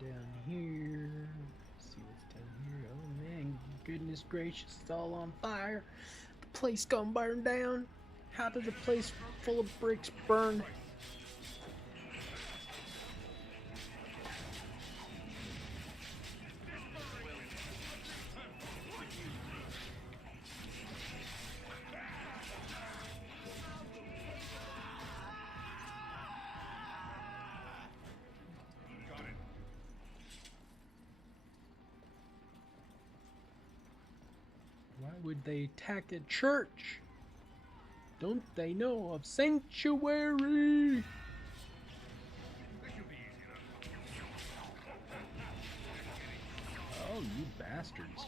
Down here. See what's down here. Oh man, goodness gracious, it's all on fire. The place gonna burn down. How did a place full of bricks burn? Why would they attack a church? Don't they know of sanctuary? Oh, you bastards.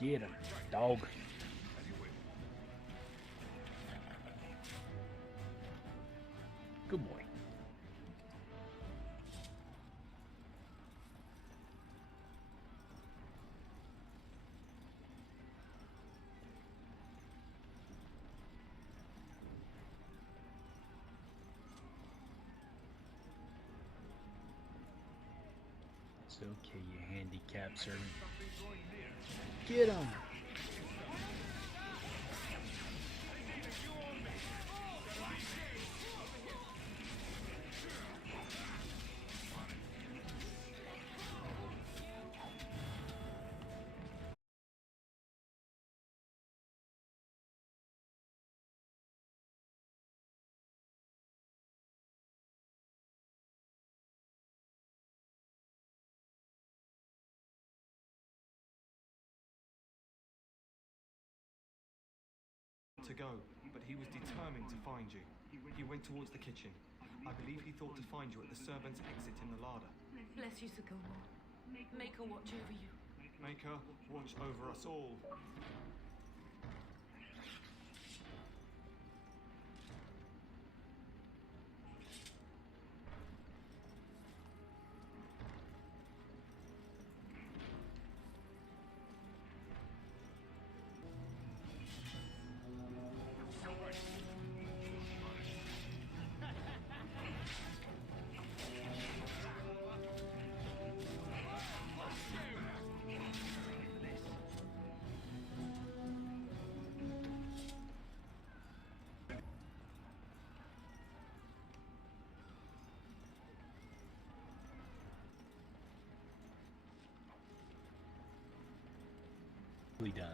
Get him, dog. Good boy. It's okay, you handicapped servant. Get him! To go, but he was determined to find you. He went towards the kitchen. I believe he thought to find you at the servants' exit in the larder. Bless you, Sir Gilmore. Make her watch over you. Make her watch over us all. be done.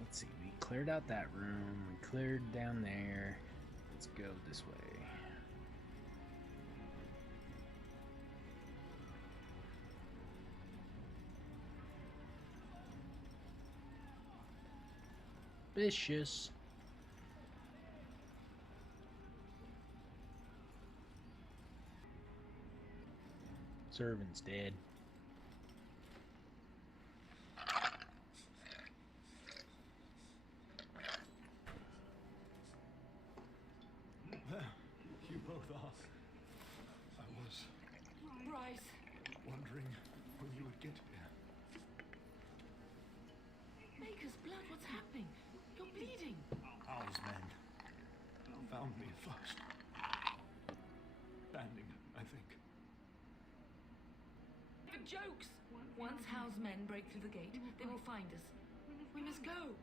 Let's see, we cleared out that room, we cleared down there. Let's go this way. Vicious. Servant's dead. You both are. I was Bryce. wondering when you would get here. Maker's blood, what's happening? You're bleeding. Owl's men found me first. Banding, I think. The jokes! Once Howe's men break through the gate, they will find us. We must go.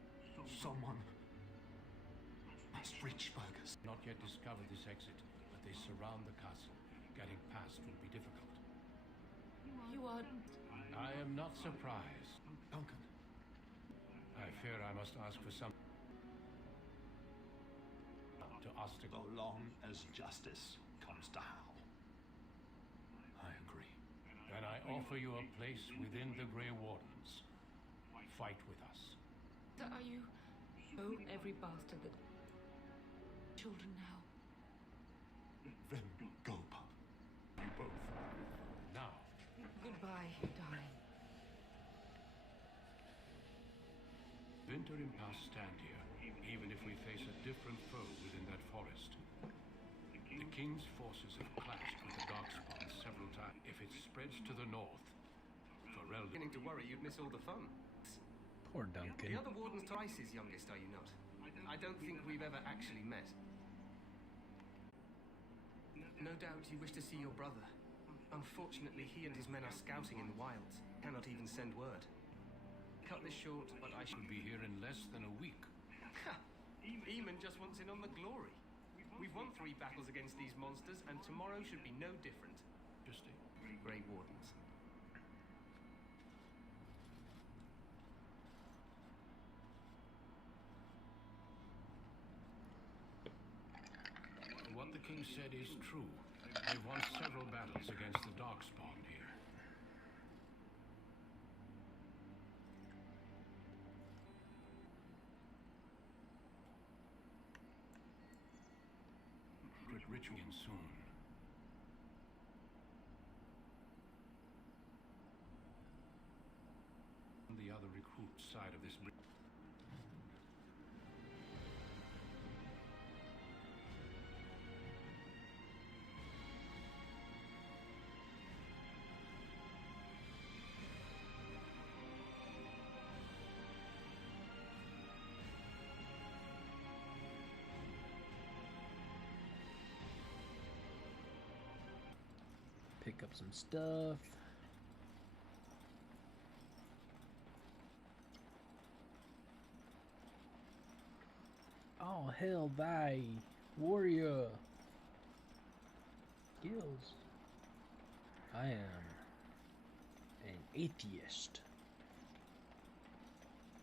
Someone must reach Burgers. Not yet discovered this exit, but they surround the castle. Getting past will be difficult. You are... I am not surprised. Duncan. I fear I must ask for some... to Oster. So long as justice comes to Hal. I agree. Then I offer you a place within the Grey Wardens. Fight with us. Are you... Oh, every bastard that... Children now. Then go, pup. You both. Now. Goodbye, darling. Winter and Pass stand here, even if we face a different foe within that forest. The King's forces have clashed with the Darkspawn several times. If it spreads to the north, Pharrell... Beginning to worry you'd miss all the fun. Poor Duncan. The other warden's Bryce's youngest, are you not? I don't think we've ever actually met. No doubt you wish to see your brother. Unfortunately, he and his men are scouting in the wilds. Cannot even send word. Cut this short, but I should be here in less than a week. Eamon just wants in on the glory. We've won 3 battles against these monsters, and tomorrow should be no different. Interesting. Grey Wardens. What the King said is true. They've won several battles against the Darkspawn here. Ritual soon. On the other recruit side of this bridge. Pick up some stuff. Oh, hell, thy warrior skills. I am an atheist.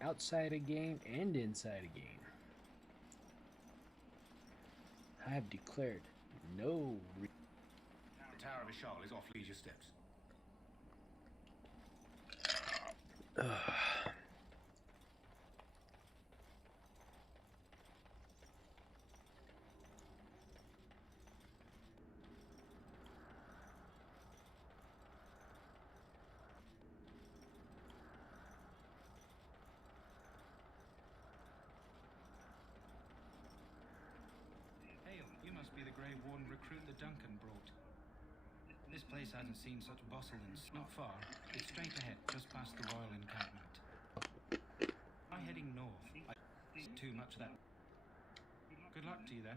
Outside a game and inside a game. I have declared no. The Tower of Ishal is off leisure steps. Hail, you must be the Grey Warden recruit that Duncan brought. This place hasn't seen such bustle in not far. It's straight ahead, just past the royal encampment. By heading north, I too much of that. Good luck to you then.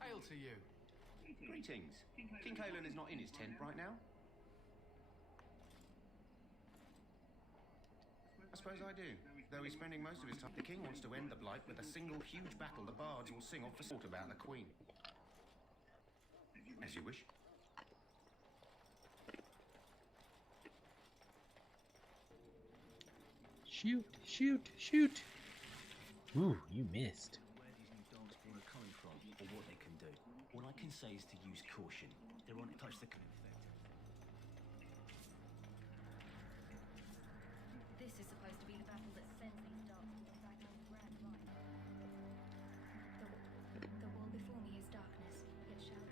Hail to you. Greetings. King Caelan is not in his tent right now? I suppose I do. Though he's spending most of his time. The king wants to end the Blight with a single huge battle the bards will sing off for sport about the queen. As you wish. Shoot, shoot, shoot! Ooh, you missed. Where these new darkspawn are coming from, or what they can do. All I can say is to use caution. They're on touch the effect. This is supposed to be the battle that sends these darkspawn back on the grand line. The wall before me is darkness, yet shadow.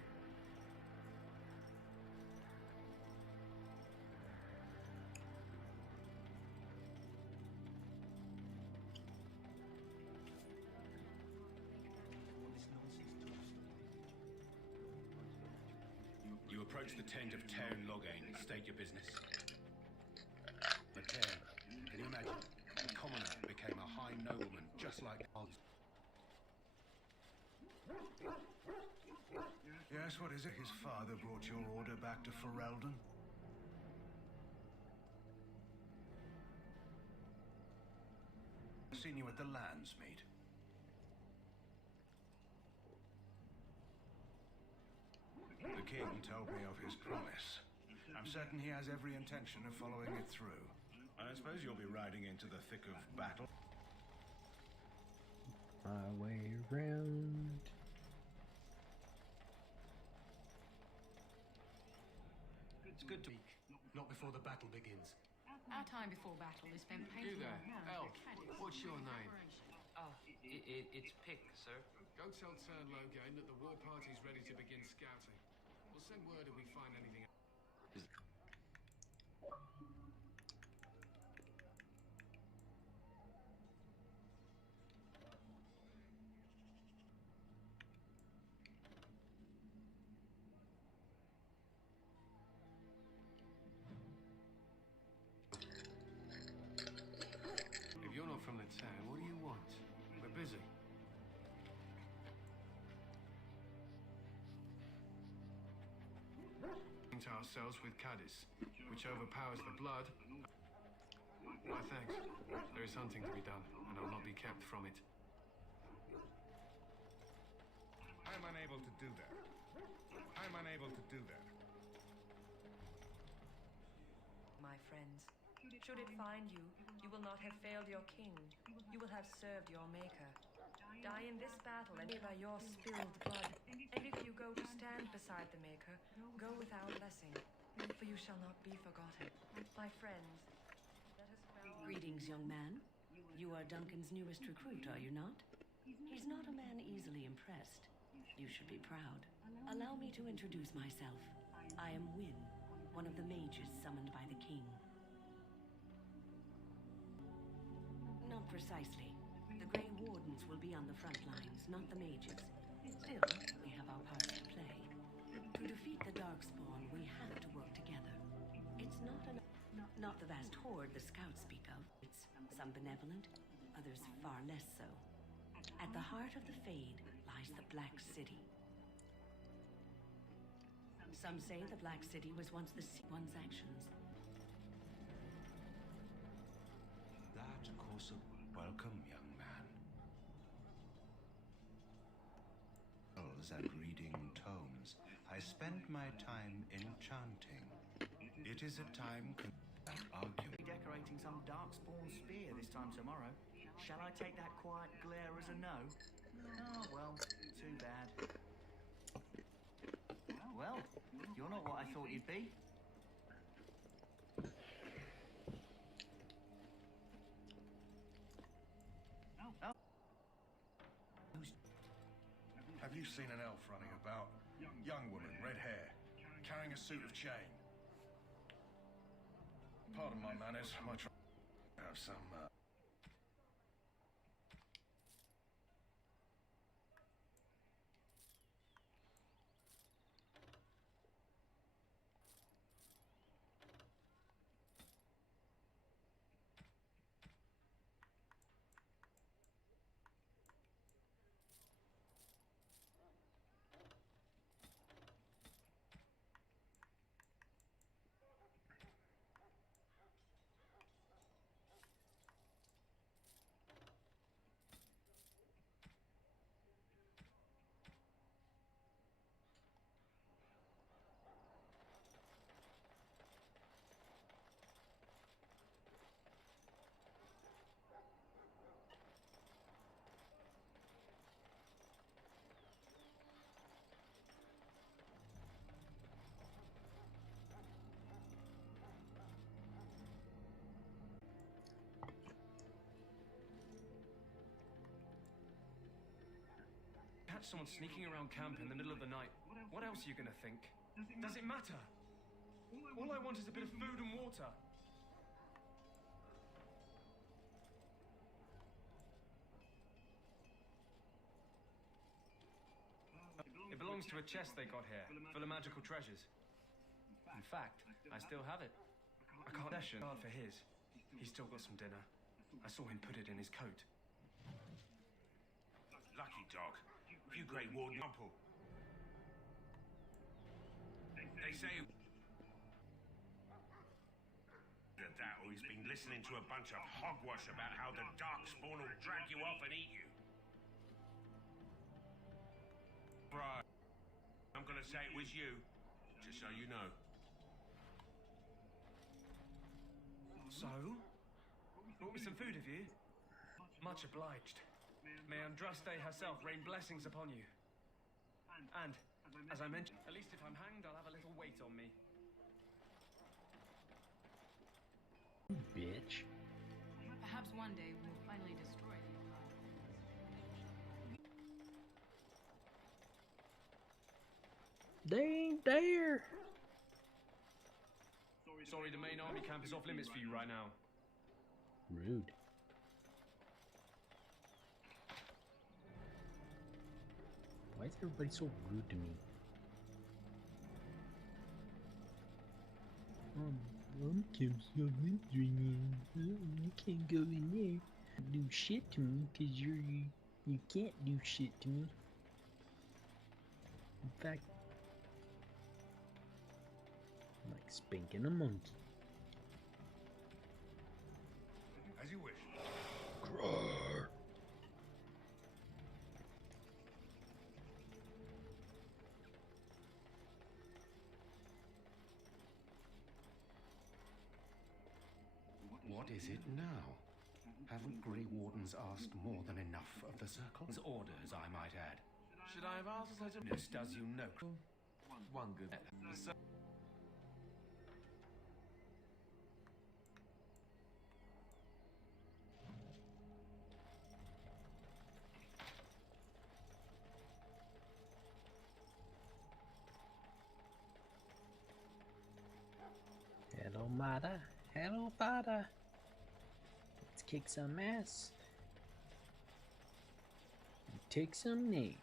You approach the tent of Tairn Loghain. State your business. The Tairn. Can you imagine? A commoner became a high nobleman, just like Oz. Yes, what is it? His father brought your order back to Ferelden? I've seen you at the Landsmeet. The king told me of his promise. I'm certain he has every intention of following it through. I suppose you'll be riding into the thick of battle. My way around. It's good to not before the battle begins. Our time before battle is spent painting. You there, our Elf. What's your name? It's Pick, sir. Go tell Tairn Loghain that the war party's ready to begin scouting. We'll send word if we find anything. something to ourselves with Cadiz, which overpowers the blood. Why, thanks. There is hunting to be done, and I'll not be kept from it. I'm unable to do that. I'm unable to do that. My friends, should it find you, you will not have failed your king. You will have served your maker. Die in this battle and by your spilled blood. And if you go to stand beside the maker, go with our blessing, for you shall not be forgotten. My friends, let us bow. Greetings, young man. You are Duncan's newest recruit, are you not? He's not a man easily impressed. You should be proud. Allow me to introduce myself. I am Wynne, one of the mages summoned by the king. Not precisely. The Grey Wardens will be on the front lines, not the mages. Still, we have our parts to play. To defeat the Darkspawn, we have to work together. It's not the vast horde the scouts speak of. It's some benevolent, others far less so. At the heart of the Fade lies the Black City. Some say the Black City was once one's actions. That, of course, welcome, young man. And reading tomes, I spend my time enchanting. It is a time that argument. Decorating some darkspawn spear this time tomorrow. Shall I take that quiet glare as a no? Oh, well, too bad. Well, you're not what I thought you'd be. Oh. Have you seen an elf running about? Young woman, red hair, carrying a suit of chain. Pardon my manners, I might try to have some, Catch someone sneaking around camp in the middle of the night. What else are you gonna think? Does it matter? All I want is a bit of food and water. It belongs to a chest they got here, full of magical treasures. In fact, I still have it. I can't session hard for his. He's still got some dinner. I saw him put it in his coat. Lucky dog. You Grey Warden Uncle. They say that or he's been listening to a bunch of hogwash about how the Darkspawn will drag you off and eat you. Right. I'm gonna say it was you, just so you know. So? Brought me some food, have you? Much obliged. May Andraste herself rain blessings upon you. And, as I mentioned, at least if I'm hanged, I'll have a little weight on me. Bitch. Perhaps one day we'll finally destroy the Empire. They ain't there. Sorry, the main army camp is off limits for you right now. Rude. Why is everybody so rude to me? Camp's so ringing. You can't go in there. Do shit to me because you can't do shit to me. In fact, Spanking a monkey. As you wish. Grrr. What is it now? Haven't Grey Wardens asked more than enough of the Circle's orders, I might add? Should I have asked such a... This does you no... One good... Hello, Mata. Hello, Bada. Let's kick some ass. And take some names.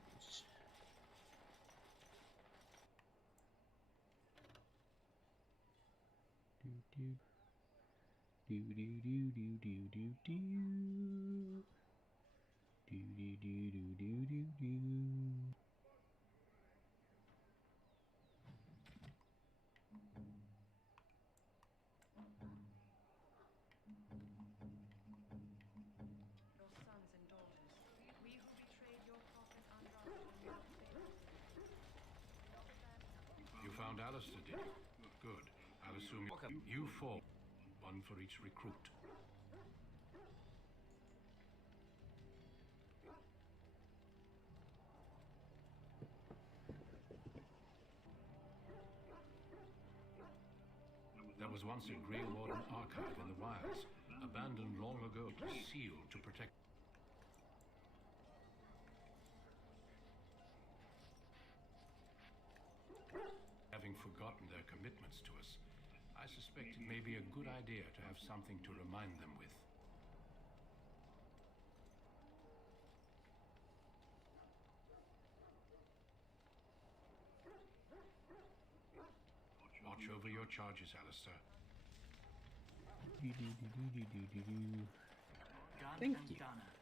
Do do do do do do do do do do do do do do do. Your sons and daughters, we who betrayed your prophet Andraste will not fail You found Alistair, did you? Good. I'll assume you four. One for each recruit. There was once a Grey Warden archive in the wilds, abandoned long ago, sealed to protect. Having forgotten their commitments to us, I suspect it may be a good idea to have something to remind them with. Watch over your charges, Alistair. Do do do do do do do. Gun Thank and you. gunner.